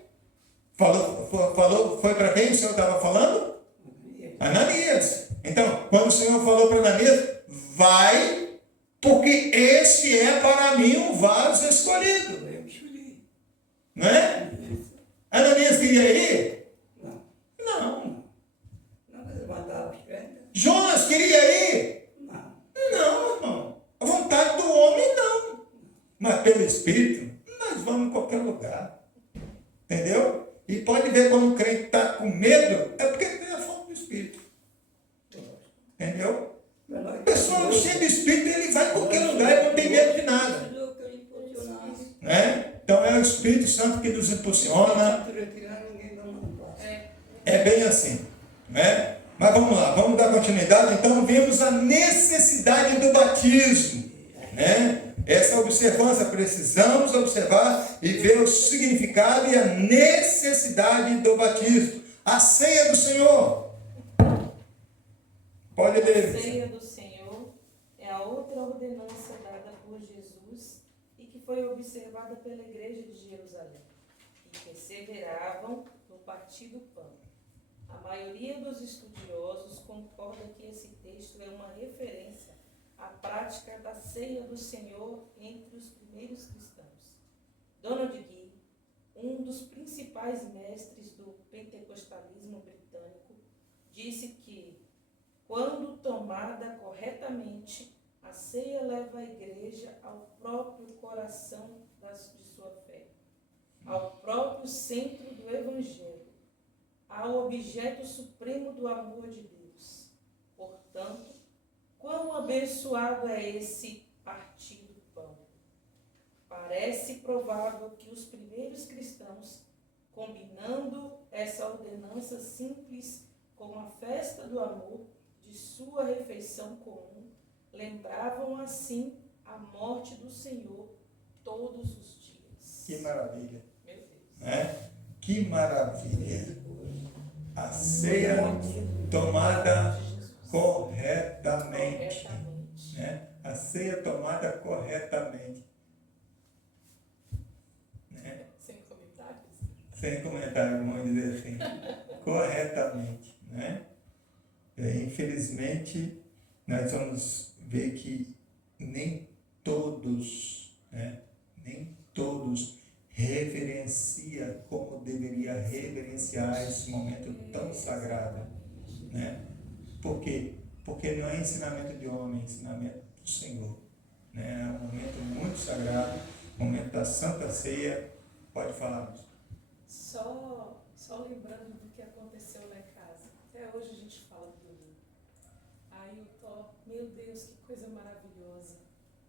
falou, foi para quem o Senhor estava falando? Ananias. Então, quando o Senhor falou para Ananias, vai, porque esse é para mim um vaso escolhido. Eu escolhi. Não é? Ananias queria ir? Não. Não. Não, mas eu mandava as pernas. Jonas queria ir? Não. Não, irmão. A vontade do homem, não. Mas pelo Espírito, nós vamos em qualquer lugar. Entendeu? E pode ver quando o crente está com medo, é porque tem a fome do Espírito. Entendeu? A pessoa cheia do Espírito, ele vai em qualquer lugar e não tem medo de nada. Né? Então é o Espírito Santo que nos impulsiona. É bem assim. Né? Mas vamos lá, vamos dar continuidade. Então vimos a necessidade do batismo. Né? Essa observância, precisamos observar e ver o significado e a necessidade do batismo. A ceia do Senhor. Pode A ler. ceia do Senhor é a outra ordenança dada por Jesus e que foi observada pela igreja de Jerusalém, e perseveravam no partir do pão. A maioria dos estudiosos concorda que esse texto é uma referência à prática da ceia do Senhor entre os primeiros cristãos. Donald Guy, um dos principais mestres do pentecostalismo britânico, disse que, quando tomada corretamente, a ceia leva a igreja ao próprio coração de sua fé, ao próprio centro do Evangelho, ao objeto supremo do amor de Deus. Portanto, quão abençoado é esse partir do pão! Para Parece provável que os primeiros cristãos, combinando essa ordenança simples com a festa do amor de sua refeição comum, lembravam assim a morte do Senhor todos os dias. Que maravilha, Meu Deus. né? Que maravilha. A ceia tomada corretamente, né? A ceia tomada corretamente, né? Sem comentários. Sem comentário, vamos dizer assim, corretamente, né? Infelizmente, nós vamos ver que nem todos, né? Nem todos reverencia como deveria reverenciar esse momento tão sagrado, né? Por quê? Porque não é ensinamento de homem, é ensinamento do Senhor, né? É um momento muito sagrado, momento da Santa Ceia. Pode falar, moça. Só lembrando do que aconteceu lá em casa. Até hoje a gente fala do domingo. Aí eu tô, meu Deus, que coisa maravilhosa.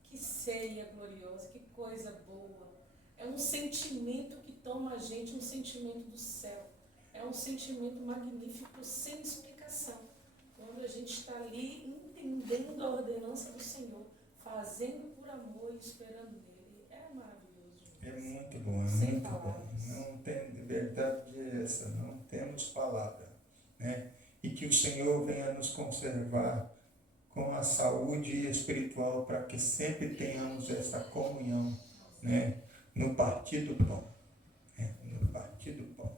Que ceia gloriosa, que coisa boa. É um sentimento que toma a gente, um sentimento do céu. É um sentimento magnífico, sem explicação. Quando a gente está ali entendendo a ordenança do Senhor, fazendo por amor e esperando nele, é maravilhoso. É muito bom, é Sem muito bom. palavras. Não tem verdade essa, não temos palavra, né? E que o Senhor venha nos conservar com a saúde espiritual para que sempre tenhamos essa comunhão, né? No partir do pão, né? No partir do pão.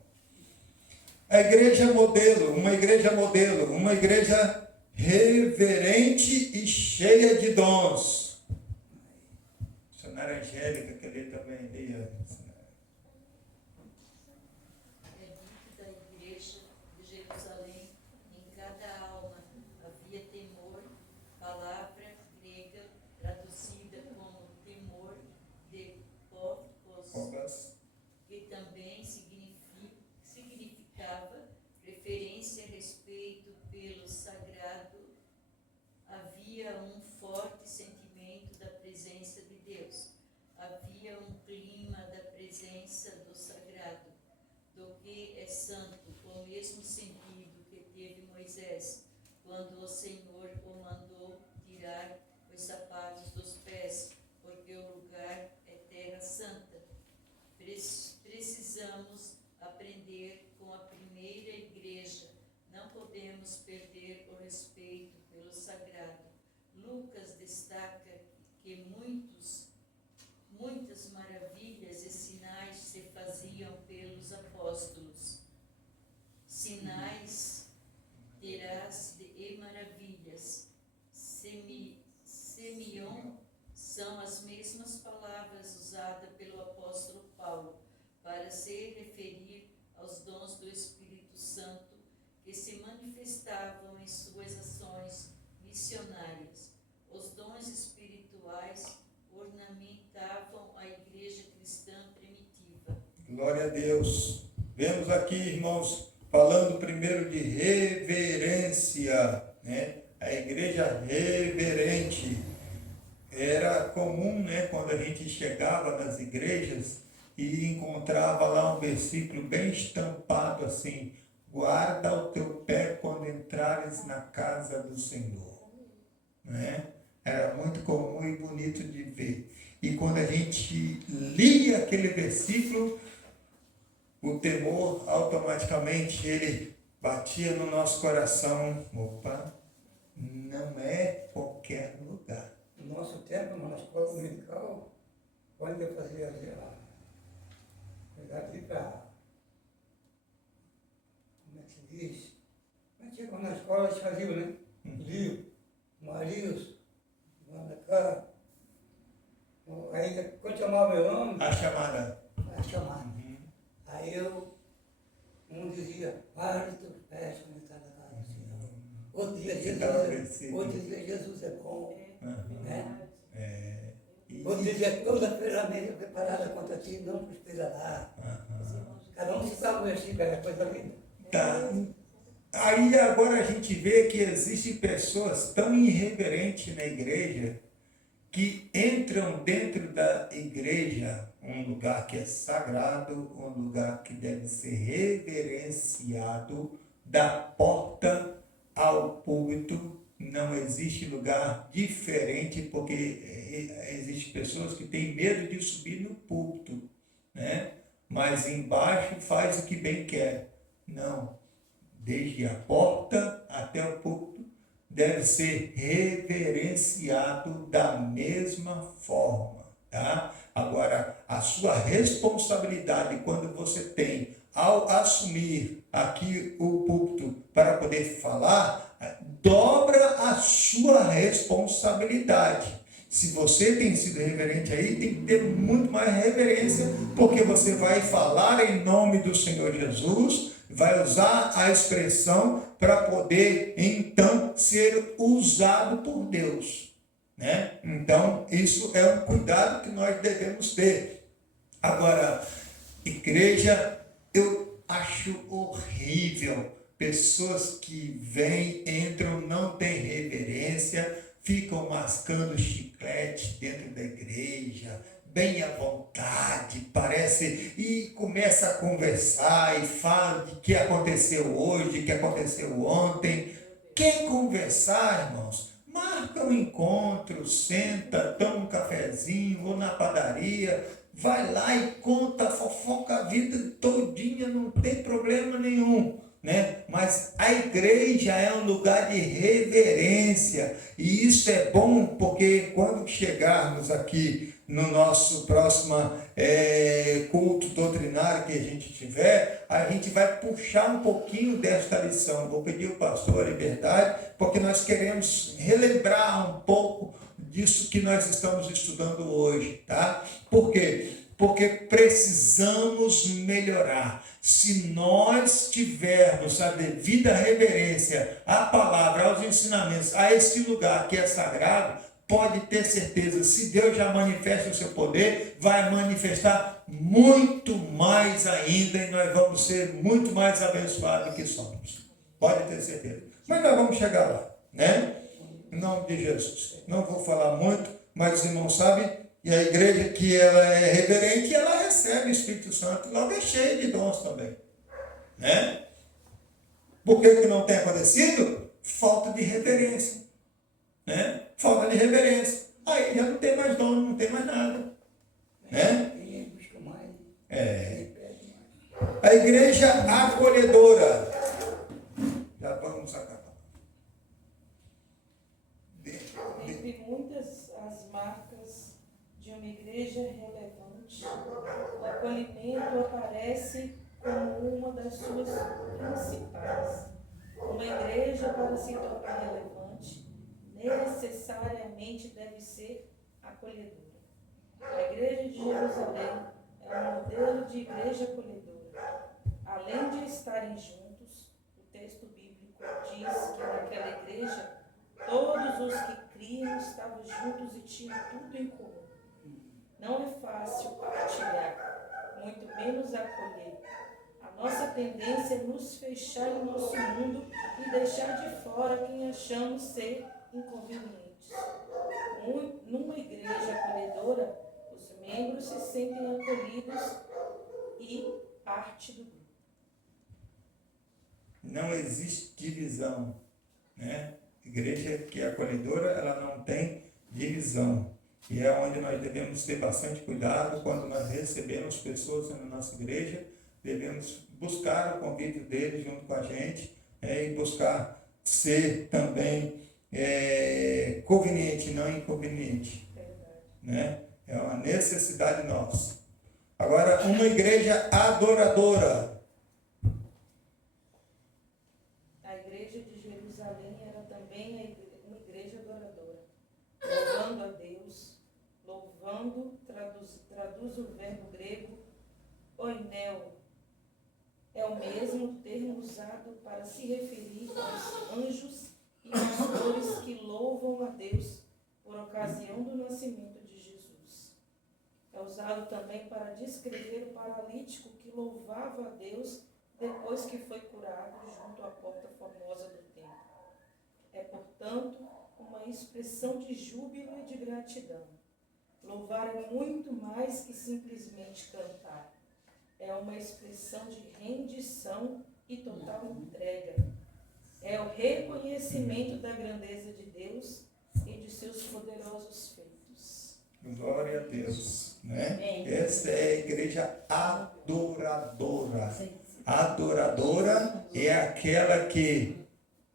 A igreja modelo, uma igreja reverente e cheia de dons. Missionária Angélica, que ele também lia. É dito da igreja de Jerusalém, em cada alma havia temor, palavra grega traduzida como temor de Phobos, que também significava referência a respeito pelo sagrado. Havia um forte sentimento da presença de Deus. Havia um clima da presença do sagrado, do que é santo, com o mesmo sentido que teve Moisés, quando o Senhor o mandou tirar os sapatos dos pés, porque o lugar é terra santa. Precisamos aprender com a primeira igreja. Não podemos perder o respeito pelo sagrado. Lucas destaca que muitas maravilhas e sinais se faziam pelos apóstolos. Sinais terás e maravilhas. Semion são as mesmas palavras usadas pelo apóstolo Paulo para se referir aos dons do Espírito Santo que se manifestavam em suas ações missionárias. Os dons espirituais ornamentavam a igreja cristã primitiva. Glória a Deus. Vemos aqui, irmãos, falando primeiro de reverência, né? A igreja reverente. Era comum, né, quando a gente chegava nas igrejas e encontrava lá um versículo bem estampado assim: guarda o teu pé quando entrares na casa do Senhor, né? Era muito comum e bonito de ver. E quando a gente lia aquele versículo, o temor automaticamente ele batia no nosso coração. Opa, não é qualquer lugar. No nosso tempo, na escola dominical, quando eu fazia ali para, como é que se diz? Quando chegou na escola, eles faziam, né? Livro, Marius, manda cá. Aí, quando chamava meu nome, A chamada. aí um dizia, para os teus pés quando entrar na casa do Senhor. Outro dia Jesus é bom. Né? Outro dizia, toda ferramenta preparada contra ti não prosperará. Cada um citava um versículo, era coisa linda. Tá. Aí agora a gente vê que existem pessoas tão irreverentes na igreja que entram dentro da igreja, um lugar que é sagrado, um lugar que deve ser reverenciado, da porta ao púlpito. Não existe lugar diferente, porque existem pessoas que têm medo de subir no púlpito, né? Mas embaixo faz o que bem quer. Não, desde a porta até o púlpito deve ser reverenciado da mesma forma, tá? Agora, a sua responsabilidade quando você tem, ao assumir aqui o púlpito para poder falar, dobra a sua responsabilidade. Se você tem sido reverente aí, tem que ter muito mais reverência, porque você vai falar em nome do Senhor Jesus, vai usar a expressão para poder, então, ser usado por Deus, né? Então, isso é um cuidado que nós devemos ter. Agora, igreja, eu acho horrível pessoas que vêm, entram, não têm reverência, ficam mascando chiclete dentro da igreja, bem à vontade, parece, e começa a conversar e fala de que aconteceu hoje, que aconteceu ontem. Quer conversar, irmãos? Marca um encontro, senta, toma um cafezinho, ou na padaria, vai lá e conta, fofoca a vida todinha, não tem problema nenhum, né? Mas a igreja é um lugar de reverência, e isso é bom, porque quando chegarmos aqui no nosso próximo culto doutrinário que a gente tiver, a gente vai puxar um pouquinho desta lição. Vou pedir ao pastor a liberdade, porque nós queremos relembrar um pouco disso que nós estamos estudando hoje, tá? Por quê? Porque precisamos melhorar. Se nós tivermos a devida reverência à palavra, aos ensinamentos, a esse lugar que é sagrado, pode ter certeza, se Deus já manifesta o seu poder, vai manifestar muito mais ainda, e nós vamos ser muito mais abençoados do que somos. Pode ter certeza. Mas nós vamos chegar lá, né? Em nome de Jesus. Não vou falar muito, mas os irmãos sabem, e a igreja que ela é reverente, ela recebe o Espírito Santo, logo é cheia de dons também, né? Por que não tem acontecido? Falta de reverência, né? Falta de reverência. Aí já não tem mais dom, não tem mais nada, né? A igreja acolhedora. Já vamos acabar. Entre muitas as marcas de uma igreja relevante, o acolhimento aparece como uma das suas principais. Uma igreja, para se tornar relevante, necessariamente deve ser acolhedora. A igreja de Jerusalém é um modelo de igreja acolhedora. Além de estarem juntos, o texto bíblico diz que naquela igreja todos os que criam estavam juntos e tinham tudo em comum. Não é fácil partilhar, muito menos acolher. A nossa tendência é nos fechar em nosso mundo e deixar de fora quem achamos ser inconvenientes. Numa igreja acolhedora, os membros se sentem acolhidos e parte do grupo. Não existe divisão, né? Igreja que é acolhedora, ela não tem divisão. E é onde nós devemos ter bastante cuidado quando nós recebemos pessoas na nossa igreja, devemos buscar o convite deles junto com a gente, e buscar ser também conveniente, não inconveniente, né? É uma necessidade nossa. Agora, uma igreja adoradora. A igreja de Jerusalém era também uma igreja adoradora, louvando a Deus. Louvando traduz o verbo grego oinel. É o mesmo termo usado para se referir aos anjos e pastores que louvam a Deus por ocasião do nascimento de Jesus. É usado também para descrever o paralítico que louvava a Deus depois que foi curado junto à porta formosa do templo. É, portanto, uma expressão de júbilo e de gratidão. Louvar é muito mais que simplesmente cantar. É uma expressão de rendição e total entrega. É o reconhecimento da grandeza de Deus e de seus poderosos feitos. Glória a Deus, né? Amém. Essa é a igreja adoradora. Adoradora é aquela que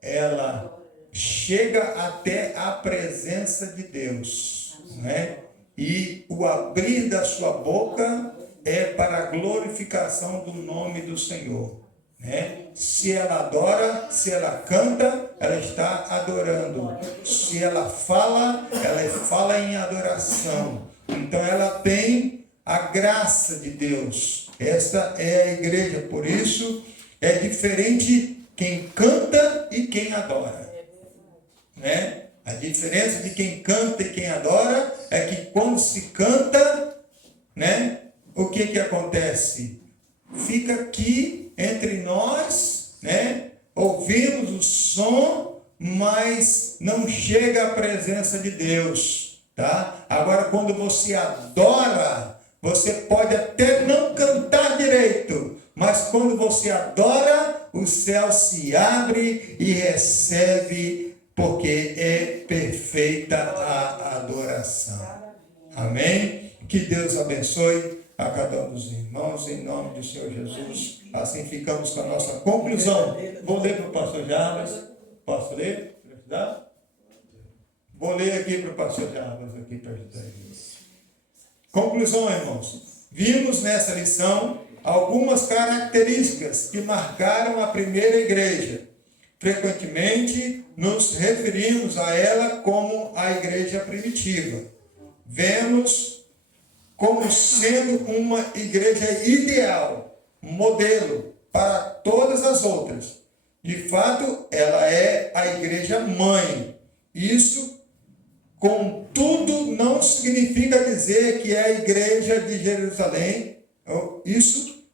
ela chega até a presença de Deus, né? E o abrir da sua boca é para a glorificação do nome do Senhor, né? Se ela adora, se ela canta, ela está adorando. Se ela fala em adoração. Então ela tem a graça de Deus. Esta é a igreja, por isso é diferente quem canta e quem adora, né? A diferença de quem canta e quem adora é que quando se canta, né? O que acontece? Fica aqui entre nós, né? Ouvimos o som, mas não chega à presença de Deus, tá? Agora, quando você adora, você pode até não cantar direito, mas quando você adora, o céu se abre e recebe, porque é perfeita a adoração. Amém? Que Deus abençoe a cada um dos irmãos, em nome do Senhor Jesus. Assim ficamos com a nossa conclusão. Vou ler para o pastor Jarbas. Posso ler? Vou ler aqui para o pastor Jarbas, aqui para ajudar isso. Conclusão, irmãos. Vimos nessa lição algumas características que marcaram a primeira igreja. Frequentemente nos referimos a ela como a igreja primitiva. Vemos como sendo uma igreja ideal, modelo para todas as outras. De fato, ela é a igreja mãe. Isso, contudo, não significa dizer que é a igreja de Jerusalém. Isso,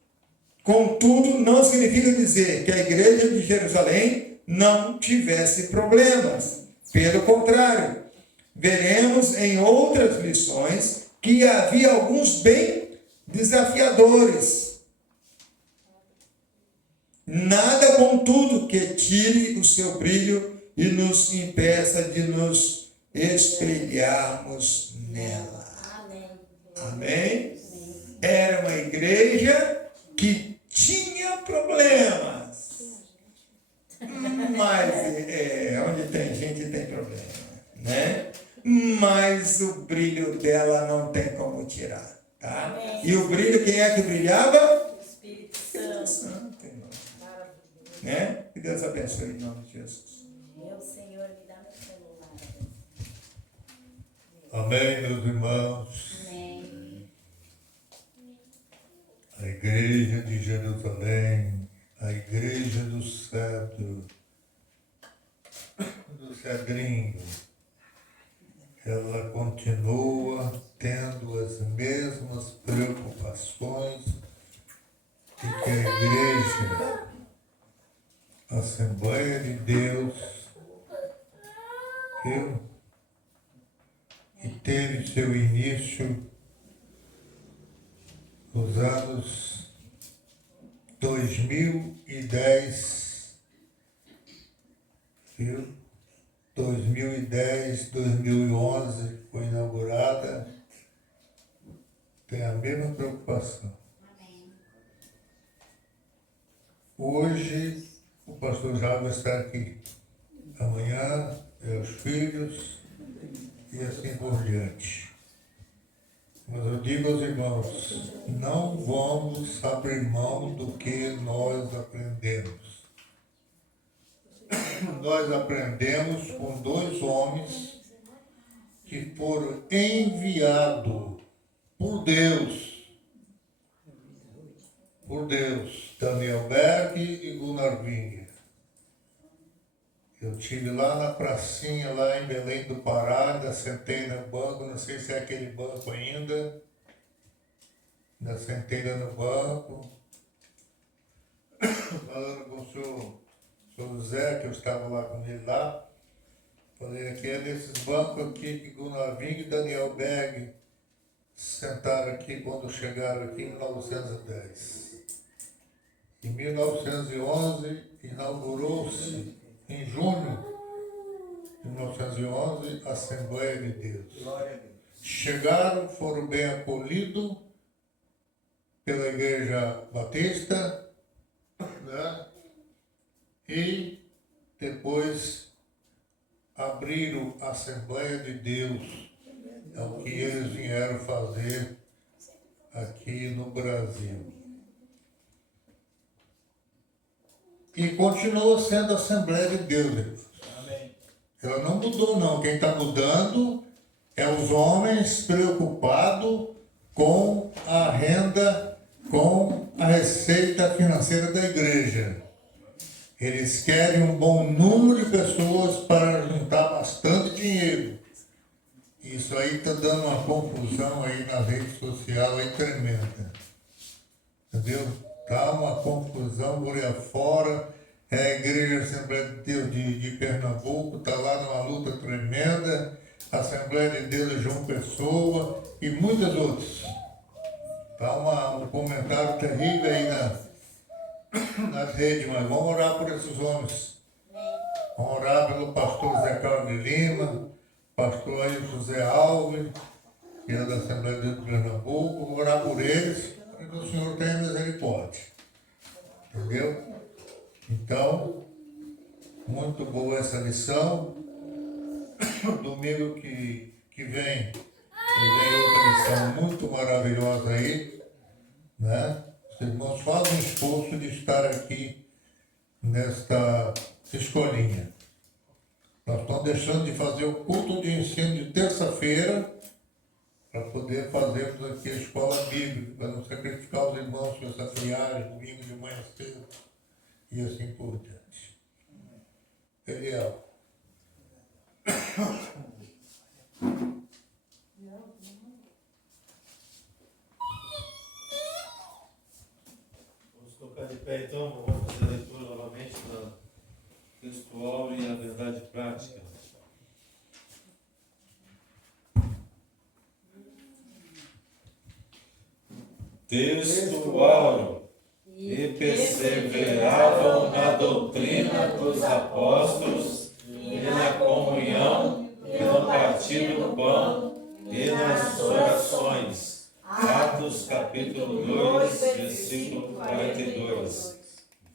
contudo, não significa dizer que a igreja de Jerusalém não tivesse problemas. Pelo contrário, veremos em outras lições que havia alguns bem desafiadores. Nada, contudo, que tire o seu brilho e nos impeça de nos espelharmos nela. Amém? Era uma igreja que tinha problemas. Mas onde tem gente tem problema, né? Mas o brilho dela não tem como tirar, tá? Amém. E o brilho, quem é que brilhava? Espírito Espírito Santo. Santo, irmão. Né? Que Deus abençoe em nome de Jesus. Meu Senhor, me dá meu celular. Amém, meus irmãos. Amém. A igreja de Jerusalém, a igreja do cedro, do cedrinho, ela continua tendo as mesmas preocupações que a igreja, a Assembleia de Deus, que teve seu início nos anos 2010, 2011 foi inaugurada, tem a mesma preocupação. Amém. Hoje o pastor Jarbas está aqui, amanhã é os filhos e assim por diante. Mas eu digo aos irmãos, não vamos abrir mão do que nós aprendemos. Nós aprendemos com dois homens que foram enviados por Deus, Daniel Berg e Gunnar Winger. Eu estive lá na pracinha, lá em Belém do Pará, ainda sentei no banco, não sei se é aquele banco ainda sentei lá no banco, falando com o senhor José, que eu estava lá com ele lá, Falei aqui, é nesses bancos aqui que Gunnar Ving e Daniel Berg sentaram aqui quando chegaram aqui em 1910. Em 1911, inaugurou-se, em junho de 1911, a Assembleia de Deus. Glória a Deus. Chegaram, foram bem acolhidos pela Igreja Batista, né? E depois abriram a Assembleia de Deus. É o que eles vieram fazer aqui no Brasil. E continua sendo a Assembleia de Deus. Amém. Ela não mudou, não. Quem está mudando é os homens preocupados com a renda, com a receita financeira da igreja. Eles querem um bom número de pessoas para juntar bastante dinheiro. Isso aí está dando uma confusão aí na rede social aí tremenda. Entendeu? Está uma confusão por aí afora. É a Igreja Assembleia de Deus de Pernambuco, está lá numa luta tremenda. A Assembleia de Deus de João Pessoa e muitas outras. Está um comentário terrível aí nas redes, mas vamos orar por esses homens. Vamos orar pelo pastor Zé Carlos de Lima, pastor aí José Alves, que é da Assembleia de Deus de Pernambuco. Vamos orar por eles, para que o Senhor tenha misericórdia. Entendeu? Então, muito boa essa lição. Domingo que vem outra lição muito maravilhosa aí, né? Os irmãos fazem um esforço de estar aqui nesta escolinha. Nós estamos deixando de fazer o culto de ensino de terça-feira para poder fazermos aqui a escola bíblica, para não sacrificar os irmãos com essa friagem, domingo de manhã cedo e assim por diante. Eliel. Vamos colocar de pé então, vamos fazer a leitura novamente da textual e a verdade prática. Textual. E perseveravam na doutrina dos apóstolos, e na comunhão, e no partir do pão, e nas orações. Atos capítulo 2, versículo 42.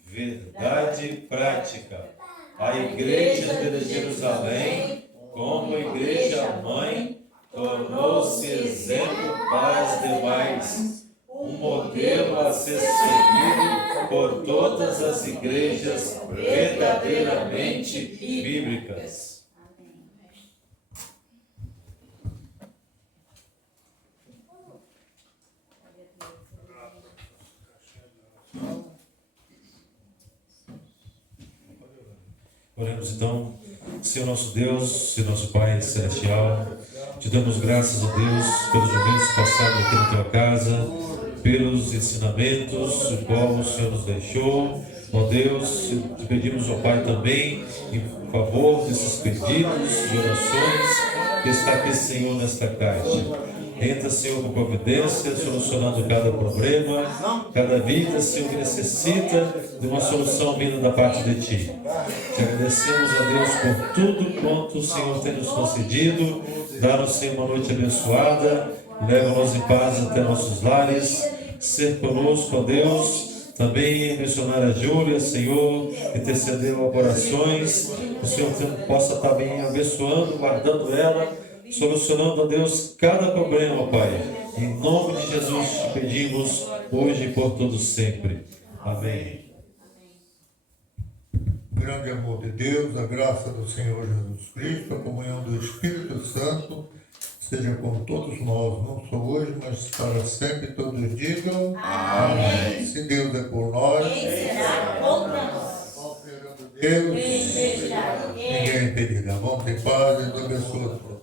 Verdade prática. A igreja de Jerusalém, como igreja mãe, tornou-se exemplo para as demais, um modelo a ser seguido por todas as igrejas verdadeiramente bíblicas. Oremos então. Senhor nosso Deus, Senhor nosso Pai Celestial, te damos graças a Deus pelos momentos passados aqui na tua casa, pelos ensinamentos o qual o Senhor nos deixou. Ó Deus, te pedimos, ó Pai, também em favor desses pedidos e orações que está aqui, Senhor, nesta caixa. Entra, Senhor, com providência, solucionando cada problema, cada vida, Senhor, que necessita de uma solução vinda da parte de Ti. Te agradecemos, ó Deus, por tudo quanto o Senhor tem nos concedido. Dá-nos, Senhor, uma noite abençoada. Leva-nos em paz até nossos lares. Ser conosco, ó Deus. Também a missionária Júlia, Senhor, intercedeu orações. O Senhor possa estar bem abençoando, guardando ela, solucionando, ó Deus, cada problema, ó Pai. Em nome de Jesus te pedimos, hoje e por todos sempre. Amém. Grande amor de Deus, a graça do Senhor Jesus Cristo, a comunhão do Espírito Santo, seja com todos nós, não só hoje, mas para sempre. Todos digam amém. Se Deus é por nós, Quem será contra nós? Deus, Quem impedirá? ninguém impedirá. Vamos em paz, Deus abençoe.